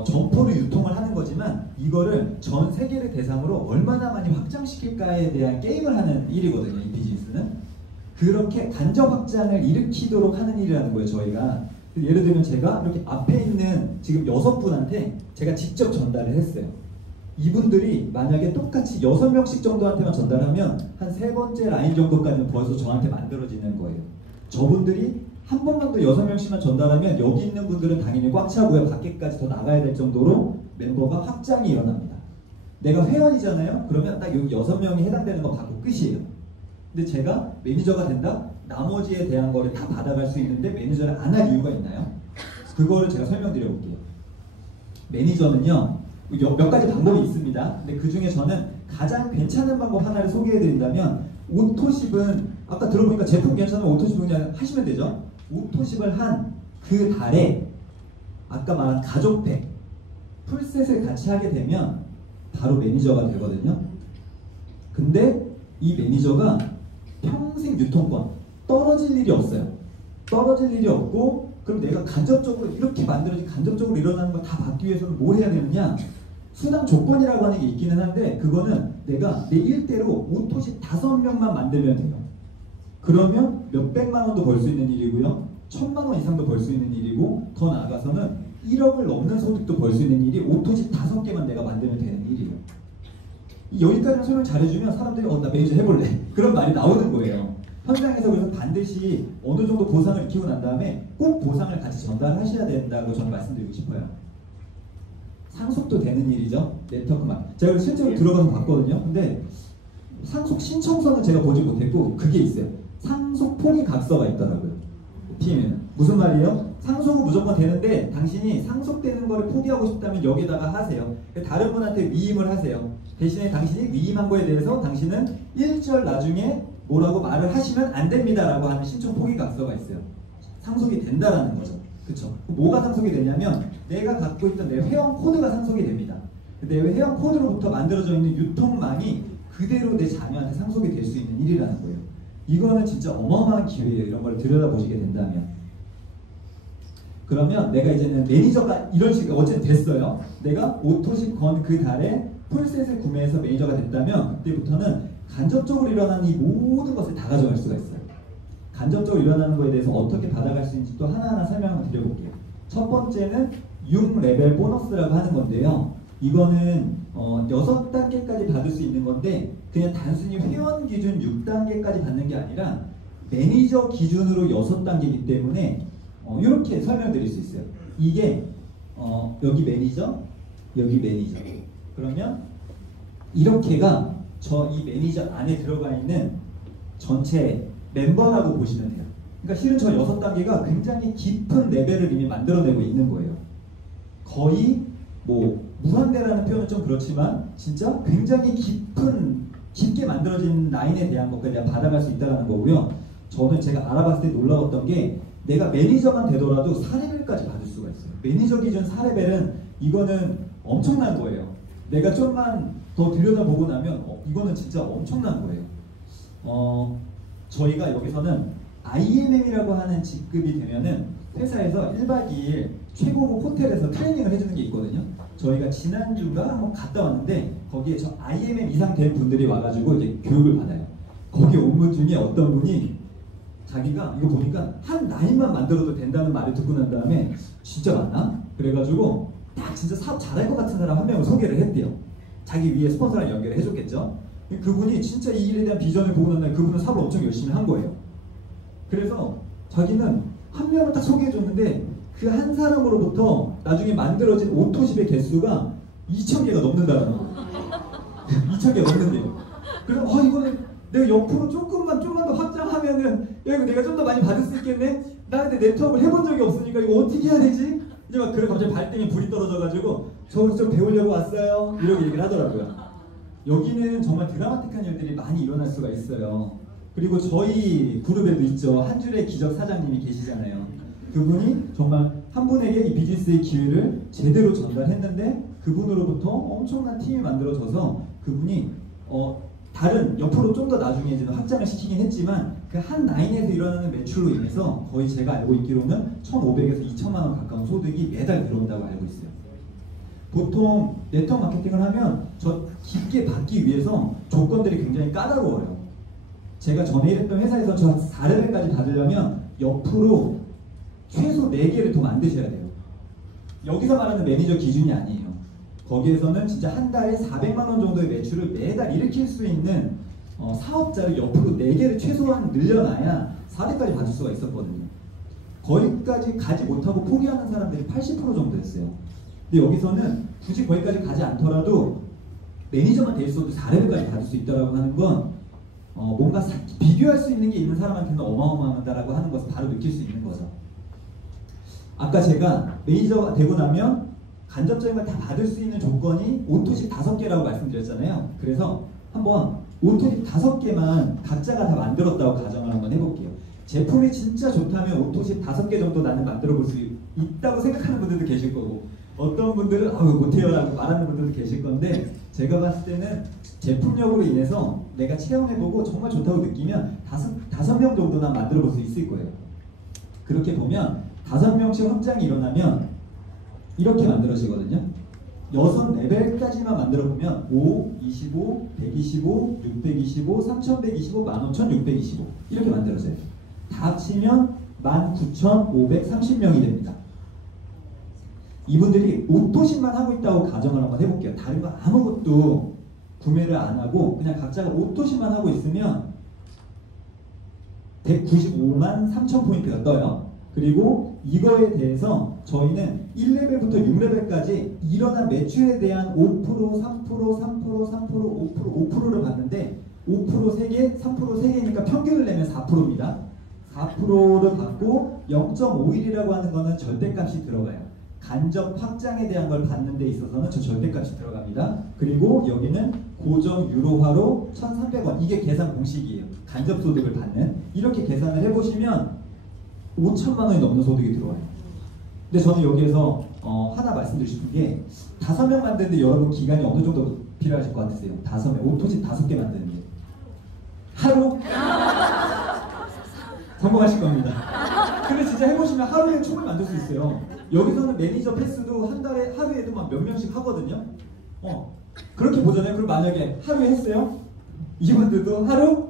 점포를 유통을 하는 거지만 이거를 전 세계를 대상으로 얼마나 많이 확장시킬까에 대한 게임을 하는 일이거든요. 이 비즈니스는. 그렇게 간접 확장을 일으키도록 하는 일이라는 거예요. 저희가. 예를 들면 제가 이렇게 앞에 있는 지금 6분한테 제가 직접 전달을 했어요. 이분들이 만약에 똑같이 6명씩 정도한테만 전달하면 한 3번째 라인 정도까지는 벌써 저한테 만들어지는 거예요. 저분들이 한 번만 더 6명씩만 전달하면 여기 있는 분들은 당연히 꽉 차고요. 밖에까지 더 나가야 될 정도로 멤버가 확장이 일어납니다. 내가 회원이잖아요. 그러면 딱 여기 6명이 해당되는 거 받고 끝이에요. 근데 제가 매니저가 된다? 나머지에 대한 거를 다 받아갈 수 있는데 매니저를 안 할 이유가 있나요? 그거를 제가 설명드려 볼게요. 매니저는요, 몇 가지 방법이 있습니다. 근데 그 중에 저는 가장 괜찮은 방법 하나를 소개해 드린다면, 오토십은 아까 들어보니까 제품 괜찮으면 오토십 그냥 하시면 되죠. 오토십을 한 그 달에 아까 말한 가족팩 풀셋을 같이 하게 되면 바로 매니저가 되거든요. 근데 이 매니저가 평생 유통권 떨어질 일이 없어요. 떨어질 일이 없고, 그럼 내가 간접적으로 이렇게 만들어진 간접적으로 일어나는 걸 다 받기 위해서는 뭘 해야 되느냐? 수당 조건이라고 하는 게 있기는 한데 그거는 내가 내 일대로 오토십 5명만 만들면 돼요. 그러면 몇백만 원도 벌 수 있는 일이고요. 1000만 원 이상도 벌 수 있는 일이고 더 나아가서는 1억을 넘는 소득도 벌 수 있는 일이 오토집 5개만 내가 만들면 되는 일이에요. 여기까지만 설명 잘해주면 사람들이 나 매니저 해볼래 그런 말이 나오는 거예요. 현장에서 그래서 반드시 어느 정도 보상을 익히고 난 다음에 꼭 보상을 같이 전달하셔야 된다고 저는 말씀드리고 싶어요. 상속도 되는 일이죠. 네트워크만. 제가 실제로 들어가서 봤거든요. 근데 상속 신청서는 제가 보지 못했고 그게 있어요. 상속 포기 각서가 있더라고요. PM에는. 무슨 말이에요? 상속은 무조건 되는데 당신이 상속되는 거를 포기하고 싶다면 여기다가 하세요. 다른 분한테 위임을 하세요. 대신에 당신이 위임한 거에 대해서 당신은 1절 나중에 뭐라고 말을 하시면 안 됩니다 라고 하는 신청 포기 각서가 있어요. 상속이 된다라는 거죠. 그쵸? 뭐가 상속이 되냐면 내가 갖고 있던 내 회원 코드가 상속이 됩니다. 내 회원 코드로부터 만들어져 있는 유통망이 그대로 내 자녀한테 상속이 될 수 있는 일이라는 거예요. 이거는 진짜 어마어마한 기회예요. 이런 걸 들여다보시게 된다면. 그러면 내가 이제는 매니저가 이런 식으로 어쨌든 됐어요. 내가 오토십 건 그 달에 풀셋을 구매해서 매니저가 됐다면 그때부터는 간접적으로 일어나는 이 모든 것을 다 가져갈 수가 있어요. 간접적으로 일어나는 거에 대해서 어떻게 받아갈 수 있는지 또 하나하나 설명을 드려볼게요. 첫 번째는 6레벨 보너스라고 하는 건데요. 이거는 6단계까지 받을 수 있는 건데 그냥 단순히 회원 기준 6단계까지 받는 게 아니라 매니저 기준으로 6단계이기 때문에 이렇게 설명드릴 수 있어요. 이게 여기 매니저, 여기 매니저. 그러면 이렇게가 이 매니저 안에 들어가 있는 전체 멤버라고 보시면 돼요. 그러니까 실은 저 6단계가 굉장히 깊은 레벨을 이미 만들어내고 있는 거예요. 거의 뭐 무한대라는 표현은 좀 그렇지만 진짜 굉장히 깊게 만들어진 라인에 대한 것까지 내가 받아갈 수 있다는 거고요. 저는 제가 알아봤을 때 놀라웠던 게 내가 매니저만 되더라도 4레벨까지 받을 수가 있어요. 매니저 기준 4레벨은 이거는 엄청난 거예요. 내가 좀만 더 들여다보고 나면 이거는 진짜 엄청난 거예요. 저희가 여기서는 IMM이라고 하는 직급이 되면은 회사에서 1박 2일 최고급 호텔에서 트레이닝을 해주는 게 있거든요. 저희가 지난주가 한번 갔다 왔는데 거기에 저 IMM 이상 된 분들이 와가지고 이제 교육을 받아요. 거기 온 분 중에 어떤 분이 자기가 이거 보니까 한 라인만 만들어도 된다는 말을 듣고 난 다음에 진짜 맞나? 그래가지고 딱 진짜 사업 잘할 것 같은 사람 한 명을 소개를 했대요. 자기 위에 스폰서랑 연결을 해줬겠죠. 그분이 진짜 이 일에 대한 비전을 보고 난 다음에 그분은 사업을 엄청 열심히 한 거예요. 그래서 자기는 한 명을 딱 소개해줬는데 그 한 사람으로부터 나중에 만들어진 오토십의 개수가 2,000개가 넘는다는 거예요. 2,000개가 넘는데요. 그래서 이거는 내가 옆으로 좀만 더 확장하면은 야 이거 내가 좀 더 많이 받을 수 있겠네? 나 근데 네트워크를 해본 적이 없으니까 이거 어떻게 해야 되지? 이제 막 그래 갑자기 발등에 불이 떨어져가지고 저 좀 배우려고 왔어요. 이렇게 얘기를 하더라고요. 여기는 정말 드라마틱한 일들이 많이 일어날 수가 있어요. 그리고 저희 그룹에도 있죠. 한줄의 기적 사장님이 계시잖아요. 그분이 정말 한 분에게 이 비즈니스의 기회를 제대로 전달했는데 그분으로부터 엄청난 팀이 만들어져서 그분이 다른 옆으로 좀 더 나중에 이제 확장을 시키긴 했지만 그 한 라인에서 일어나는 매출로 인해서 거의 제가 알고 있기로는 1,500에서 2,000만 원 가까운 소득이 매달 들어온다고 알고 있어요. 보통 네트워크 마케팅을 하면 저 깊게 받기 위해서 조건들이 굉장히 까다로워요. 제가 전에 일했던 회사에서 저 4레벨까지 받으려면 옆으로 최소 4개를 더 만드셔야 돼요. 여기서 말하는 매니저 기준이 아니에요. 거기에서는 진짜 한 달에 400만 원 정도의 매출을 매달 일으킬 수 있는 사업자를 옆으로 4개를 최소한 늘려놔야 4대까지 받을 수가 있었거든요. 거기까지 가지 못하고 포기하는 사람들이 80% 정도 됐어요. 근데 여기서는 굳이 거기까지 가지 않더라도 매니저만 돼 있어도 4레벨까지 받을 수 있다고 하는 건 뭔가 비교할 수 있는 게 있는 사람한테는 어마어마하다라고 하는 것을 바로 느낄 수 있는 거죠. 아까 제가 매니저가 되고 나면 간접적인 걸 다 받을 수 있는 조건이 오토십 5개라고 말씀드렸잖아요. 그래서 한번 오토십 5개만 각자가 다 만들었다고 가정을 한번 해볼게요. 제품이 진짜 좋다면 오토십 5개 정도 나는 만들어 볼 수 있다고 생각하는 분들도 계실 거고 어떤 분들은 못해요 라고 말하는 분들도 계실 건데 제가 봤을 때는 제품력으로 인해서 내가 체험해보고 정말 좋다고 느끼면 5명 정도는 만들어 볼 수 있을 거예요. 그렇게 보면 5명씩 확장이 일어나면 이렇게 만들어지거든요. 6레벨까지만 만들어 보면 5, 25, 125, 625, 3125, 15625 이렇게 만들어져요. 다 합치면 19,530명이 됩니다. 이분들이 옷도식만 하고 있다고 가정을 한번 해볼게요. 다른 거 아무것도 구매를 안 하고 그냥 각자가 옷도식만 하고 있으면 195만 3천 포인트가 떠요. 그리고 이거에 대해서 저희는 1레벨부터 6레벨까지 일어난 매출에 대한 5%, 3%, 3%, 3%, 5%, 5%를 받는데 5% 3개, 3% 3개니까 평균을 내면 4%입니다. 4%를 받고 0.51이라고 하는 거는 절대값이 들어가요. 간접 확장에 대한 걸 받는 데 있어서는 저 절대값이 들어갑니다. 그리고 여기는 고정 유로화로 1,300원 이게 계산 공식이에요. 간접 소득을 받는 이렇게 계산을 해보시면 5천만 원이 넘는 소득이 들어와요. 근데 저는 여기에서 하나 말씀드리고 싶은 게 5명 만드는데 여러분 기간이 어느 정도 필요하실 것 같으세요? 5명, 오토집 5개 만드는 게 하루? 성공하실 겁니다. 근데 진짜 해보시면 하루에 충분히 만들 수 있어요. 여기서는 매니저 패스도 한 달에 하루에도 막 몇 명씩 하거든요. 그렇게 보잖아요. 그럼 만약에 하루에 했어요? 이분들도 하루?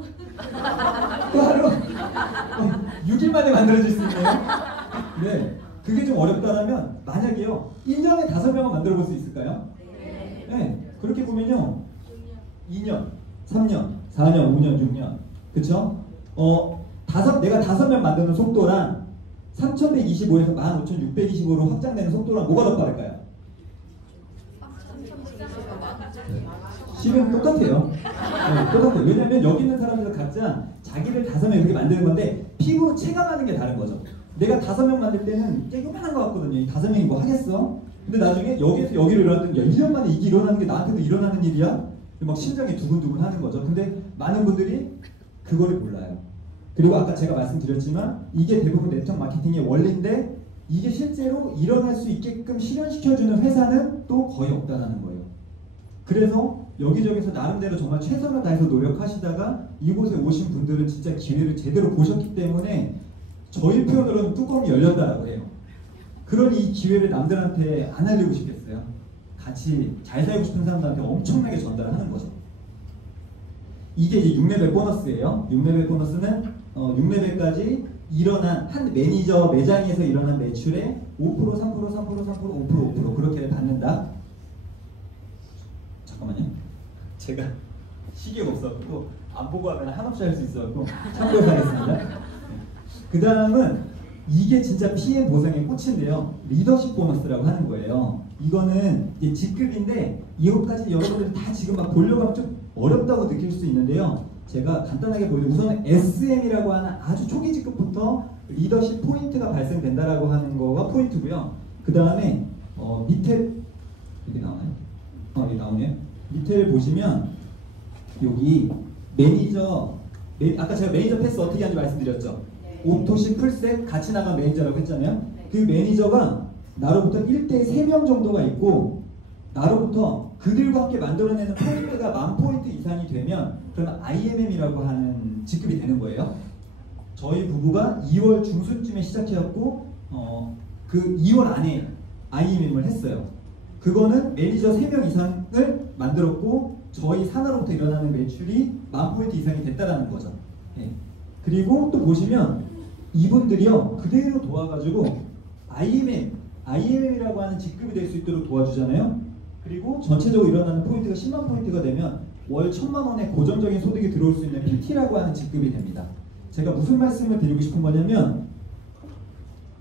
또 하루? 6일 만에 만들어질 수 있네요. 네. 그게 좀 어렵다면 만약에요. 1년에 5명을 만들어 볼 수 있을까요? 네. 그렇게 보면요. 2년, 3년, 4년, 5년, 6년. 그쵸? 내가 5명 만드는 속도랑 3,125에서 15,625로 확장되는 속도랑 뭐가 더 빠를까요? 실은 똑같아요. 네, 똑같아요. 왜냐면 여기 있는 사람들 각자 자기를 5명 이렇게 만드는 건데 피부로 체감하는 게 다른 거죠. 내가 5명 만들 때는 꽤 요만한 것 같거든요. 5명이 뭐 하겠어? 근데 나중에 여기에서 여기로 일어났더니 야 1년 만에 이게 일어나는 게 나한테도 일어나는 일이야? 막 심장이 두근두근 하는 거죠. 근데 많은 분들이 그거를 몰라요. 그리고 아까 제가 말씀드렸지만 이게 대부분 네트워크 마케팅의 원리인데 이게 실제로 일어날 수 있게끔 실현시켜주는 회사는 또 거의 없다는 거예요. 그래서 여기저기서 나름대로 정말 최선을 다해서 노력하시다가 이곳에 오신 분들은 진짜 기회를 제대로 보셨기 때문에 저희 표현으로는 뚜껑이 열렸다라고 해요. 그러니 이 기회를 남들한테 안 알리고 싶겠어요. 같이 잘 살고 싶은 사람들한테 엄청나게 전달을 하는 거죠. 이게 이제 6레벨 보너스예요. 6레벨 보너스는 6레벨까지 일어난 한 매니저 매장에서 일어난 매출의 5%, 3%, 3%, 3%, 5%, 5% 그렇게 받는다. 잠깐만요. 제가 시계가 없어갖고 안 보고 하면 한없이 할 수 있어갖고 참고해서 하겠습니다. 그 다음은 이게 진짜 PM 보상의 꽃인데요. 리더십 보너스라고 하는 거예요. 이거는 이제 직급인데 이것까지 여러분들 다 지금 막 보려고 하면 좀 어렵다고 느낄 수 있는데요. 제가 간단하게 보여드리면 우선 SM이라고 하는 아주 초기 직급부터 리더십 포인트가 발생된다라고 하는 거가 포인트고요. 그 다음에 밑에 여기 나오나요? 여기 나오네요. 밑에를 보시면 여기 매니저 아까 제가 매니저 패스 어떻게 하는지 말씀드렸죠. 오토시 풀셋 같이 나간 매니저라고 했잖아요. 그 매니저가 나로부터 1대 3명 정도가 있고 나로부터 그들과 함께 만들어내는 포인트가 10,000포인트 이상이 되면 그러면 IMM이라고 하는 직급이 되는 거예요. 저희 부부가 2월 중순쯤에 시작해갖고 그 2월 안에 IMM을 했어요. 그거는 매니저 3명 이상을 만들었고 저희 산하로부터 일어나는 매출이 10,000포인트 이상이 됐다라는 거죠. 네. 그리고 또 보시면 이분들이요 그대로 도와가지고 IMM이라고 하는 직급이 될 수 있도록 도와주잖아요. 그리고 전체적으로 일어나는 포인트가 10만 포인트가 되면 월 1,000만 원의 고정적인 소득이 들어올 수 있는 PT라고 하는 직급이 됩니다. 제가 무슨 말씀을 드리고 싶은 거냐면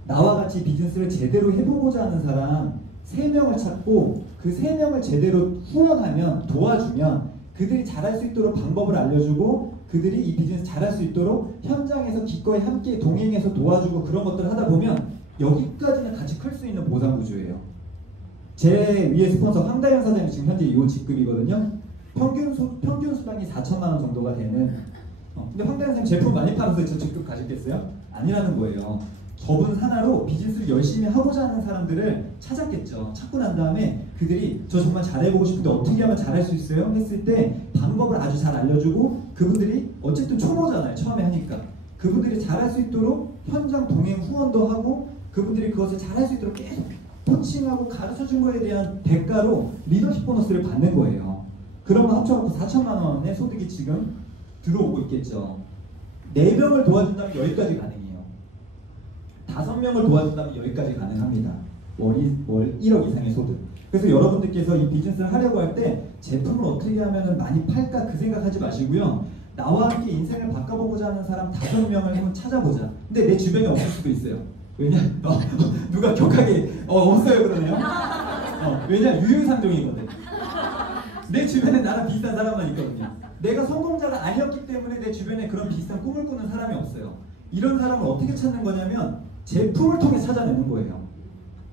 나와 같이 비즈니스를 제대로 해보고자 하는 사람 3명을 찾고 그 3명을 제대로 후원하면 도와주면 그들이 잘할 수 있도록 방법을 알려주고 그들이 이 비즈니스 잘할 수 있도록 현장에서 기꺼이 함께 동행해서 도와주고 그런 것들을 하다 보면 여기까지는 같이 클 수 있는 보상 구조예요. 제 위에 스폰서 황다영 사장이 지금 현재 이 직급이거든요. 평균 수당이 4천만 원 정도가 되는 근데 황다영 사장님 제품 많이 팔아서 저 직급 가셨겠어요? 아니라는 거예요. 저분 하나로 비즈니스를 열심히 하고자 하는 사람들을 찾았겠죠. 찾고 난 다음에 그들이 저 정말 잘해보고 싶은데 어떻게 하면 잘할 수 있어요? 했을 때 방법을 아주 잘 알려주고 그분들이 어쨌든 초보잖아요. 처음에 하니까. 그분들이 잘할 수 있도록 현장 동행 후원도 하고 그분들이 그것을 잘할 수 있도록 계속 코칭하고 가르쳐준 거에 대한 대가로 리더십 보너스를 받는 거예요. 그런 거 합쳐갖고 4천만 원의 소득이 지금 들어오고 있겠죠. 4명을 도와준다면 여기까지 가능해요. 5명을 도와준다면 여기까지 가능합니다. 월 1억 이상의 소득. 그래서 여러분들께서 이 비즈니스를 하려고 할 때 제품을 어떻게 하면 많이 팔까 그 생각하지 마시고요. 나와 함께 인생을 바꿔보고자 하는 사람 5명을 한번 찾아보자. 근데 내 주변에 없을 수도 있어요. 왜냐? 누가 격하게 없어요 그러네요. 왜냐? 유유상종이거든. 내 주변에 나랑 비슷한 사람만 있거든요. 내가 성공자가 아니었기 때문에 내 주변에 그런 비슷한 꿈을 꾸는 사람이 없어요. 이런 사람을 어떻게 찾는 거냐면 제품을 통해 찾아내는 거예요.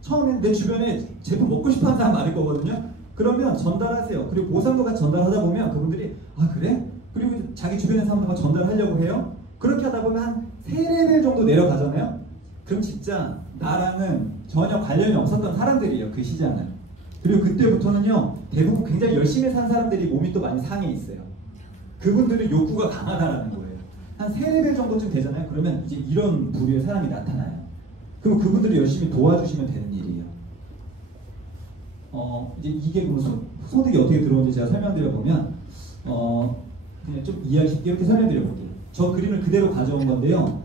처음엔 내 주변에 제품 먹고 싶어하는 사람 많을 거거든요. 그러면 전달하세요. 그리고 보상도 같이 전달하다 보면 그분들이 아 그래? 그리고 자기 주변의 사람들과 전달하려고 해요. 그렇게 하다 보면 한 3레벨 정도 내려가잖아요. 그럼 진짜 나랑은 전혀 관련이 없었던 사람들이에요. 그 시장은. 그리고 그때부터는요. 대부분 굉장히 열심히 산 사람들이 몸이 또 많이 상해 있어요. 그분들은 욕구가 강하다라는 거예요. 한 3레벨 정도쯤 되잖아요. 그러면 이제 이런 부류의 사람이 나타나요. 그럼 그분들이 열심히 도와주시면 되는 일이에요. 이제 이게 소득이 어떻게 들어오는지 제가 설명드려보면 그냥 좀 이해하기 쉽게 이렇게 설명드려볼게요. 저 그림을 그대로 가져온 건데요.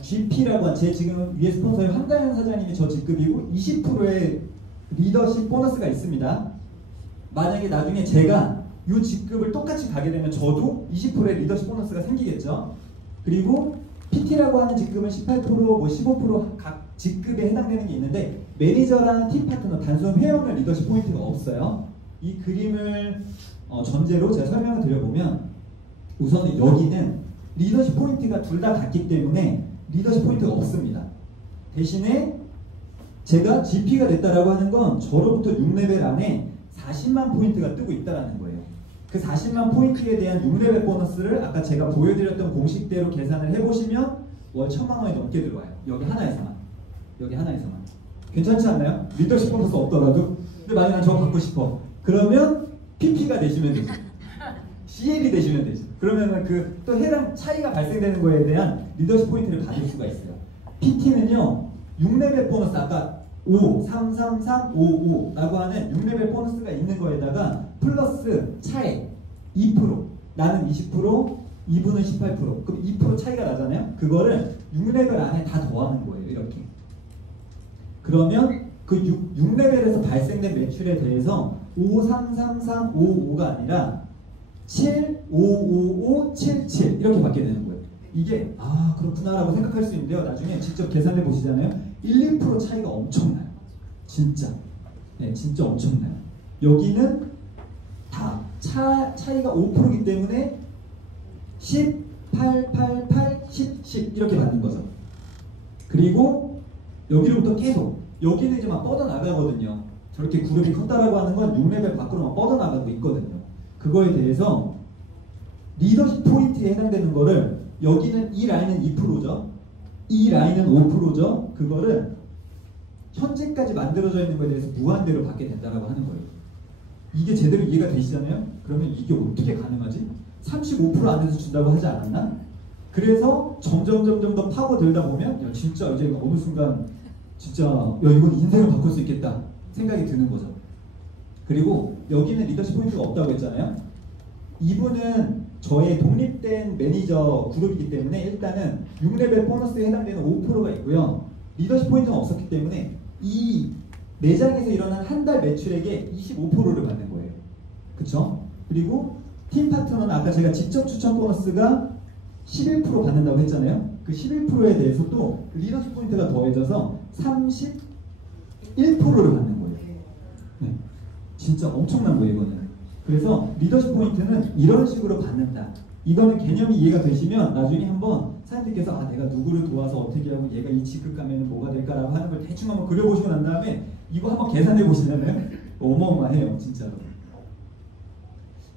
GP라고 한 제 지금 위에 스폰서의 한다현 사장님이 저 직급이고 20%의 리더십 보너스가 있습니다. 만약에 나중에 제가 이 직급을 똑같이 가게 되면 저도 20%의 리더십 보너스가 생기겠죠. 그리고 PT라고 하는 직급은 18%, 뭐 15%각 직급에 해당되는 게 있는데 매니저랑 팀 파트너, 단순 회원은 리더십 포인트가 없어요. 이 그림을 전제로 제가 설명을 드려보면 우선은 여기는 리더십 포인트가 둘 다 같기 때문에 리더십 포인트가 없습니다. 대신에 제가 GP가 됐다라고 하는 건 저로부터 6레벨 안에 40만 포인트가 뜨고 있다는 거예요. 그 40만 포인트에 대한 6레벨 보너스를 아까 제가 보여드렸던 공식대로 계산을 해보시면 월 1,000만 원이 넘게 들어와요. 여기 하나에서만. 여기 하나에서만. 괜찮지 않나요? 리더십 보너스 없더라도. 근데 만약에 난 저거 받고 싶어. 그러면 PP가 되시면 되죠. CL이 되시면 되죠. 그러면은 그 또 해당 차이가 발생되는 거에 대한 리더십 포인트를 받을 수가 있어요. PT는요. 6레벨 보너스 아까 5, 3, 3, 3, 5, 5라고 하는 6레벨 보너스가 있는 거에다가 플러스 차액 2%, 나는 20%, 이분은 18%, 그럼 2% 차이가 나잖아요. 그거를 6레벨 안에 다 더하는 거예요. 이렇게. 그러면 그 6레벨에서 발생된 매출에 대해서 5, 3, 3, 3, 5, 5가 아니라 7, 5, 5, 5, 7, 7 이렇게 받게 되는 거예요. 이게 아 그렇구나 라고 생각할 수 있는데요. 나중에 직접 계산해 보시잖아요. 1, 2% 차이가 엄청나요. 진짜. 네, 진짜 엄청나요. 여기는 다 차이가 5%이기 때문에 10, 8, 8, 8, 10, 10 이렇게 받는 거죠. 그리고 여기로부터 계속 여기는 이제 막 뻗어나가거든요. 저렇게 그룹이 컸다라고 하는 건 6레벨 밖으로 막 뻗어나가고 있거든요. 그거에 대해서 리더십 포인트에 해당되는 거를 여기는 이 라인은 2%죠. 이 라인은 5%죠. 그거를 현재까지 만들어져 있는 거에 대해서 무한대로 받게 된다라고 하는 거예요. 이게 제대로 이해가 되시잖아요? 그러면 이게 어떻게 가능하지? 35% 안에서 준다고 하지 않았나? 그래서 점점 더 파고들다 보면 야 진짜 이제 어느 순간 진짜 야 이건 인생을 바꿀 수 있겠다 생각이 드는 거죠. 그리고 여기는 리더십 포인트가 없다고 했잖아요. 이분은 저의 독립된 매니저 그룹이기 때문에 일단은 6레벨 보너스에 해당되는 5%가 있고요. 리더십 포인트가 없었기 때문에 이 매장에서 일어난 한 달 매출액의 25%를 받는 거예요. 그쵸? 그리고 팀 파트너는 아까 제가 직접 추천 보너스가 11% 받는다고 했잖아요. 그 11%에 대해서 또 리더십 포인트가 더해져서 31%를 받는 거예요. 네. 진짜 엄청난 거예요, 이거는. 그래서 리더십 포인트는 이런 식으로 받는다. 이거는 개념이 이해가 되시면 나중에 한번 사장님께서 아 내가 누구를 도와서 어떻게 하고 얘가 이 직급 가면 뭐가 될까라고 하는 걸 대충 한번 그려보시고 난 다음에 이거 한번 계산해 보시면은 어마어마해요, 진짜로.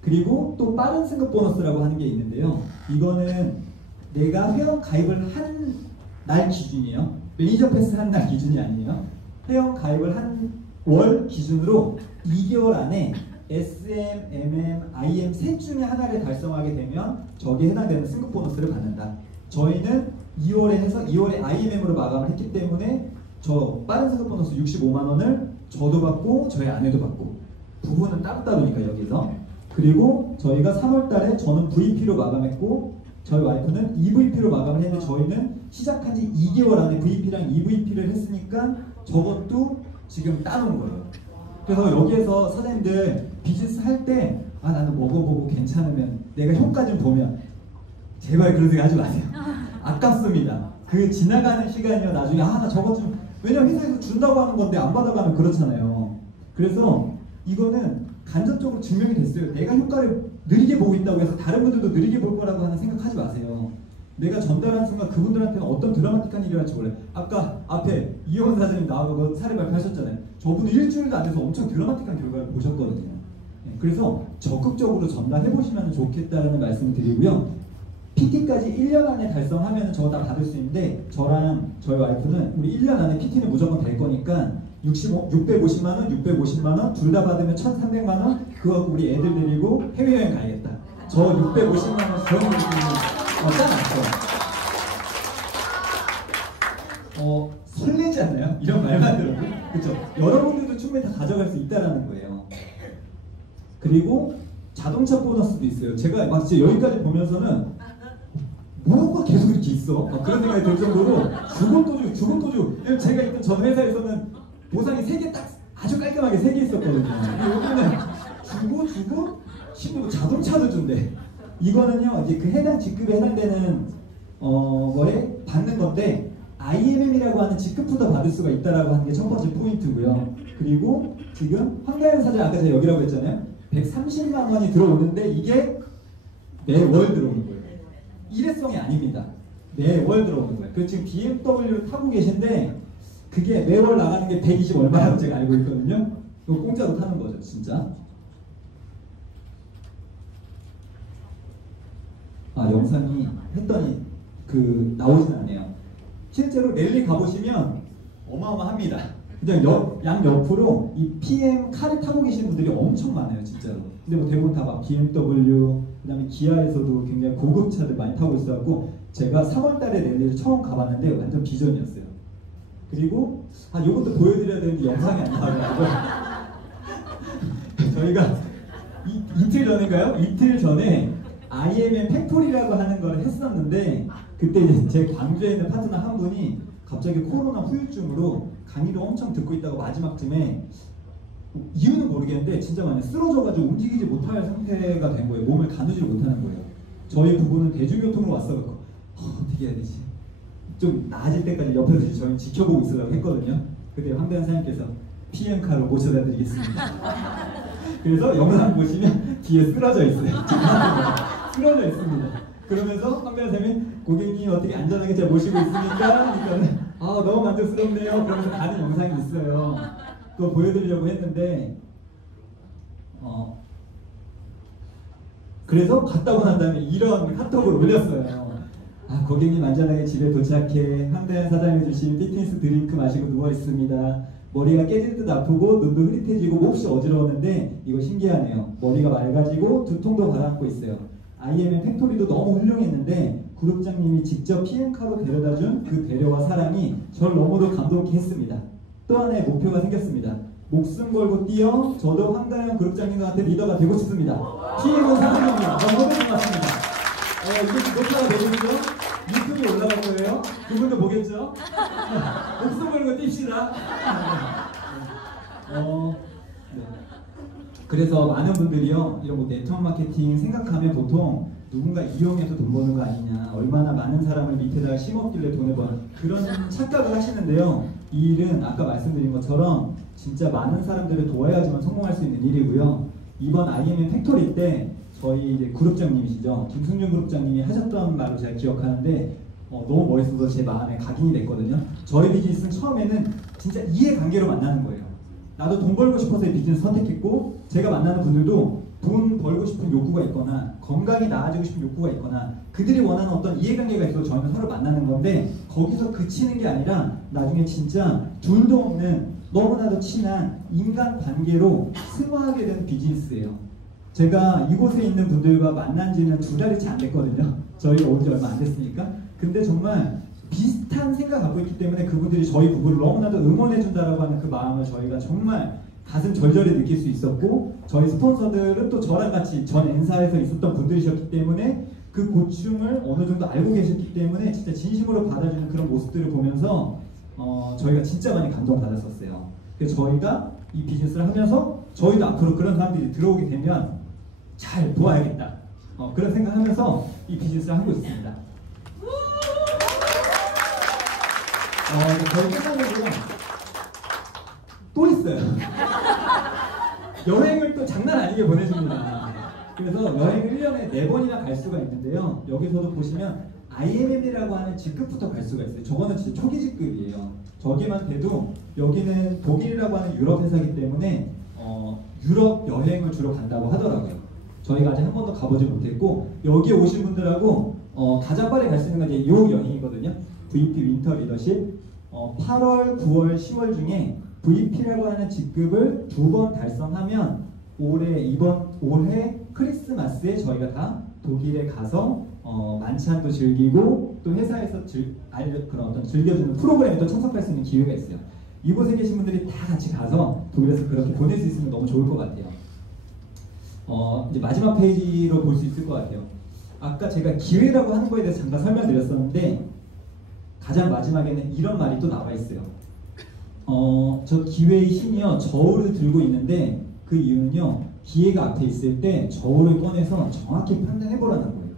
그리고 또 빠른 승급 보너스라고 하는 게 있는데요. 이거는 내가 회원 가입을 한 날 기준이에요. 매니저 패스 한 날 기준이 아니에요. 회원 가입을 한 월 기준으로 2개월 안에 SM, MM, IM 셋 중에 하나를 달성하게 되면 저기에 해당되는 승급 보너스를 받는다. 저희는 2월에 해서 2월에 IMM으로 마감을 했기 때문에 저 빠른 승급 보너스 65만 원을 저도 받고 저희 아내도 받고 부부는 따로따로니까 여기서. 그리고 저희가 3월 달에 저는 VP로 마감했고 저희 와이프는 EVP로 마감을 했는데 저희는 시작한 지 2개월 안에 VP랑 EVP를 했으니까 저것도 지금 따놓은 거예요. 그래서 여기에서 사장님들 비즈니스 할 때 나는 먹어보고 괜찮으면 내가 효과 좀 보면 제발 그런 생각 하지 마세요. 아깝습니다. 그 지나가는 시간이요 나중에 나 저거 좀 왜냐면 회사에서 준다고 하는 건데 안 받아가면 그렇잖아요. 그래서 이거는 간접적으로 증명이 됐어요. 내가 효과를 느리게 보고 있다고 해서 다른 분들도 느리게 볼 거라고 하는 생각하지 마세요. 내가 전달하는 순간 그분들한테는 어떤 드라마틱한 일이 할지 몰라요. 아까 앞에 이효원 사장님 나와서 사례 발표하셨잖아요. 저분은 일주일도 안 돼서 엄청 드라마틱한 결과를 보셨거든요. 그래서 적극적으로 전달해 보시면 좋겠다라는 말씀을 드리고요. PT까지 1년 안에 달성하면 저거 다 받을 수 있는데 저랑 저희 와이프는 우리 1년 안에 PT는 무조건 될 거니까 650만 원, 650만 원 둘 다 받으면 1,300만 원 그거 갖고 우리 애들 데리고 해외여행 가야겠다. 저 650만 원 저희 짜놨죠. 설레지 않나요? 이런 말만 들어도 그렇죠? 여러분들도 충분히 다 가져갈 수 있다라는 거예요. 그리고 자동차 보너스도 있어요. 제가 막 진짜 여기까지 보면서는 뭐가 계속 이렇게 있어? 그런 생각이 들 정도로 죽은 도주. 제가 있던 전 회사에서는 보상이 3개 딱 아주 깔끔하게 3개 있었거든요. 여기는 주고 심지어 자동차도 준대. 이거는요 이제 그 해당 직급에 해당되는 거에 받는 건데 IMM이라고 하는 직급부터 받을 수가 있다라고 하는 게 첫 번째 포인트고요. 그리고 지금 황가연 사장 아까 제가 여기라고 했잖아요. 130만 원이 들어오는데 이게 매월 들어오는 거예요. 일회성이 아닙니다. 매월 들어오는 거예요. 그 지금 BMW를 타고 계신데 그게 매월 나가는 게 120 얼마라고 제가 알고 있거든요. 이거 공짜로 타는 거죠, 진짜. 영상이 했더니 나오진 않네요. 실제로 랠리 가보시면 어마어마합니다. 그냥 양 옆으로 이 PM 카를 타고 계시는 분들이 엄청 많아요, 진짜로. 근데 뭐 대부분 다 막 BMW, 그다음에 기아에서도 굉장히 고급 차들 많이 타고 있어갖고 제가 3월달에 랠리를 처음 가봤는데 완전 비전이었어요. 그리고 요것도 보여드려야 되는데 영상이 안 나와가지고 저희가 이틀 전인가요? 이틀 전에 IMM 팩토리라고 하는 걸 했었는데 그때 이제 제 광주에 있는 파트너 한 분이 갑자기 코로나 후유증으로 강의를 엄청 듣고 있다가 마지막쯤에 이유는 모르겠는데 진짜 많이 쓰러져가지고 움직이지 못할 상태가 된 거예요. 몸을 가누지를 못하는 거예요. 저희 부부는 대중교통으로 왔어갖고 어떻게 해야 되지? 좀 나아질 때까지 옆에서 저희 지켜보고 있으려고 했거든요. 그때 황대현 사장님께서 PM카로 모셔다 드리겠습니다. 그래서 영상 보시면 뒤에 쓰러져 있어요. 쓰러져 있습니다. 그러면서 황대현 사장님이 고객님 어떻게 안전하게 잘 모시고 있습니까? 그러니까 너무 만족스럽네요. 그러면서 가는 영상이 있어요. 그거 보여드리려고 했는데 그래서 갔다 오고 난 다음에 이런 카톡을 올렸어요. 고객님 안전하게 집에 도착해 황대현 사장님이 주신 피트니스 드링크 마시고 누워있습니다. 머리가 깨질 듯 아프고 눈도 흐릿해지고 몹시 어지러웠는데 이거 신기하네요. 머리가 맑아지고 두통도 가라앉고 있어요. IMM 팩토리도 너무 훌륭했는데 그룹장님이 직접 PM카로 데려다준 그 배려와 사랑이 저를 너무도 감동케 했습니다. 또 하나의 목표가 생겼습니다. 목숨 걸고 뛰어 저도 황다현 그룹장님과 같은 리더가 되고 싶습니다. PM은 사랑합니다. 너무 고맙습니다. 이게 녹화가 되겠죠? 유튜브에 올라갈 거예요. 그분도 보겠죠? 목숨 걸고 뜁시다. 네. 그래서 많은 분들이요 이런 뭐 네트워크 마케팅 생각하면 보통 누군가 이용해서 돈 버는 거 아니냐, 얼마나 많은 사람을 밑에다가 심었길래 돈을 버는 그런 착각을 하시는데요. 이 일은 아까 말씀드린 것처럼 진짜 많은 사람들을 도와야지만 성공할 수 있는 일이고요. 이번 IMM 팩토리 때 저희 이제 그룹장님이시죠, 김승준 그룹장님이 하셨던 말로 제가 기억하는데 너무 멋있어서 제 마음에 각인이 됐거든요. 저희 비즈니스는 처음에는 진짜 이해관계로 만나는 거예요. 나도 돈 벌고 싶어서 이 비즈니스 선택했고 제가 만나는 분들도 돈 벌고 싶은 욕구가 있거나 건강이 나아지고 싶은 욕구가 있거나 그들이 원하는 어떤 이해관계가 있어서 저희는 서로 만나는 건데 거기서 그치는 게 아니라 나중에 진짜 둘도 없는 너무나도 친한 인간관계로 승화하게 되는 비즈니스예요. 제가 이곳에 있는 분들과 만난 지는 2달이 채 안 됐거든요. 저희가 온 지 얼마 안 됐으니까. 근데 정말 비슷한 생각 갖고 있기 때문에 그분들이 저희 부부를 너무나도 응원해준다라고 하는 그 마음을 저희가 정말 가슴 절절히 느낄 수 있었고, 저희 스폰서들은 또 저랑 같이 전 N사에서 있었던 분들이셨기 때문에 그 고충을 어느 정도 알고 계셨기 때문에 진짜 진심으로 받아주는 그런 모습들을 보면서 저희가 진짜 많이 감동받았었어요. 그래서 저희가 이 비즈니스를 하면서 저희도 앞으로 그런 사람들이 들어오게 되면 잘 도와야겠다, 그런 생각하면서 이 비즈니스를 하고 있습니다. 저희 끝나고요 또 있어요. 여행을 또 장난 아니게 보내줍니다. 그래서 여행을 1년에 4번이나 갈 수가 있는데요. 여기서도 보시면 IMM이라고 하는 직급부터 갈 수가 있어요. 저거는 진짜 초기 직급이에요. 저기만 돼도 여기는 독일이라고 하는 유럽 회사이기 때문에 유럽 여행을 주로 간다고 하더라고요. 저희가 아직 한 번도 가보지 못했고, 여기에 오신 분들하고 가장 빨리 갈 수 있는 건 이제 이 여행이거든요. VP 윈터 리더십. 8월, 9월, 10월 중에 VP라고 하는 직급을 2번 달성하면 올해 크리스마스에 저희가 다 독일에 가서 만찬도 즐기고 또 회사에서 그런 어떤 즐겨주는 프로그램에 또 참석할 수 있는 기회가 있어요. 이곳에 계신 분들이 다 같이 가서 독일에서 그렇게 보낼 수 있으면 너무 좋을 것 같아요. 이제 마지막 페이지로 볼 수 있을 것 같아요. 아까 제가 기회라고 하는 거에 대해서 잠깐 설명드렸었는데, 가장 마지막에는 이런 말이 또 나와 있어요. 저 기회의 힘이요, 저울을 들고 있는데 그 이유는요, 기회가 앞에 있을 때 저울을 꺼내서 정확히 판단해 보라는 거예요.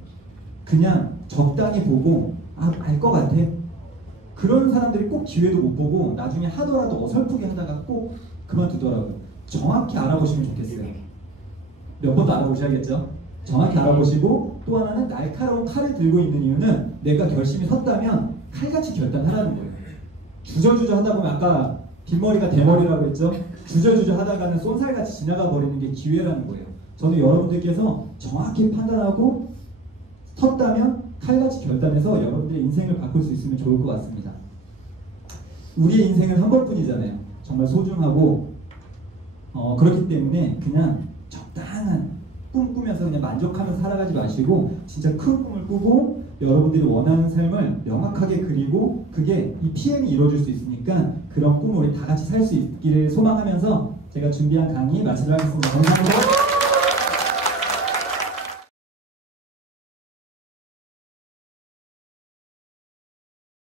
그냥 적당히 보고 알 것 같아, 그런 사람들이 꼭 기회도 못 보고 나중에 하더라도 어설프게 하다가 꼭 그만두더라고요. 정확히 알아보시면 좋겠어요. 몇 번도 알아보셔야겠죠. 정확히 알아보시고, 또 하나는 날카로운 칼을 들고 있는 이유는 내가 결심이 섰다면 칼같이 결단하라는 거예요. 주저주저 하다 보면, 아까 뒷머리가 대머리라고 했죠. 주저주저 하다가는 쏜살같이 지나가 버리는 게 기회라는 거예요. 저는 여러분들께서 정확히 판단하고 섰다면 칼같이 결단해서 여러분들의 인생을 바꿀 수 있으면 좋을 것 같습니다. 우리의 인생은 한 번뿐이잖아요. 정말 소중하고 그렇기 때문에 그냥 적당한 꿈 꾸면서 그냥 만족하면서 살아가지 마시고, 진짜 큰 꿈을 꾸고 여러분들이 원하는 삶을 명확하게 그리고, 그게 이 PM이 이루어질 수 있으니까 그런 꿈을 우리 다 같이 살 수 있기를 소망하면서 제가 준비한 강의 마치도록 하겠습니다. 감사합니다.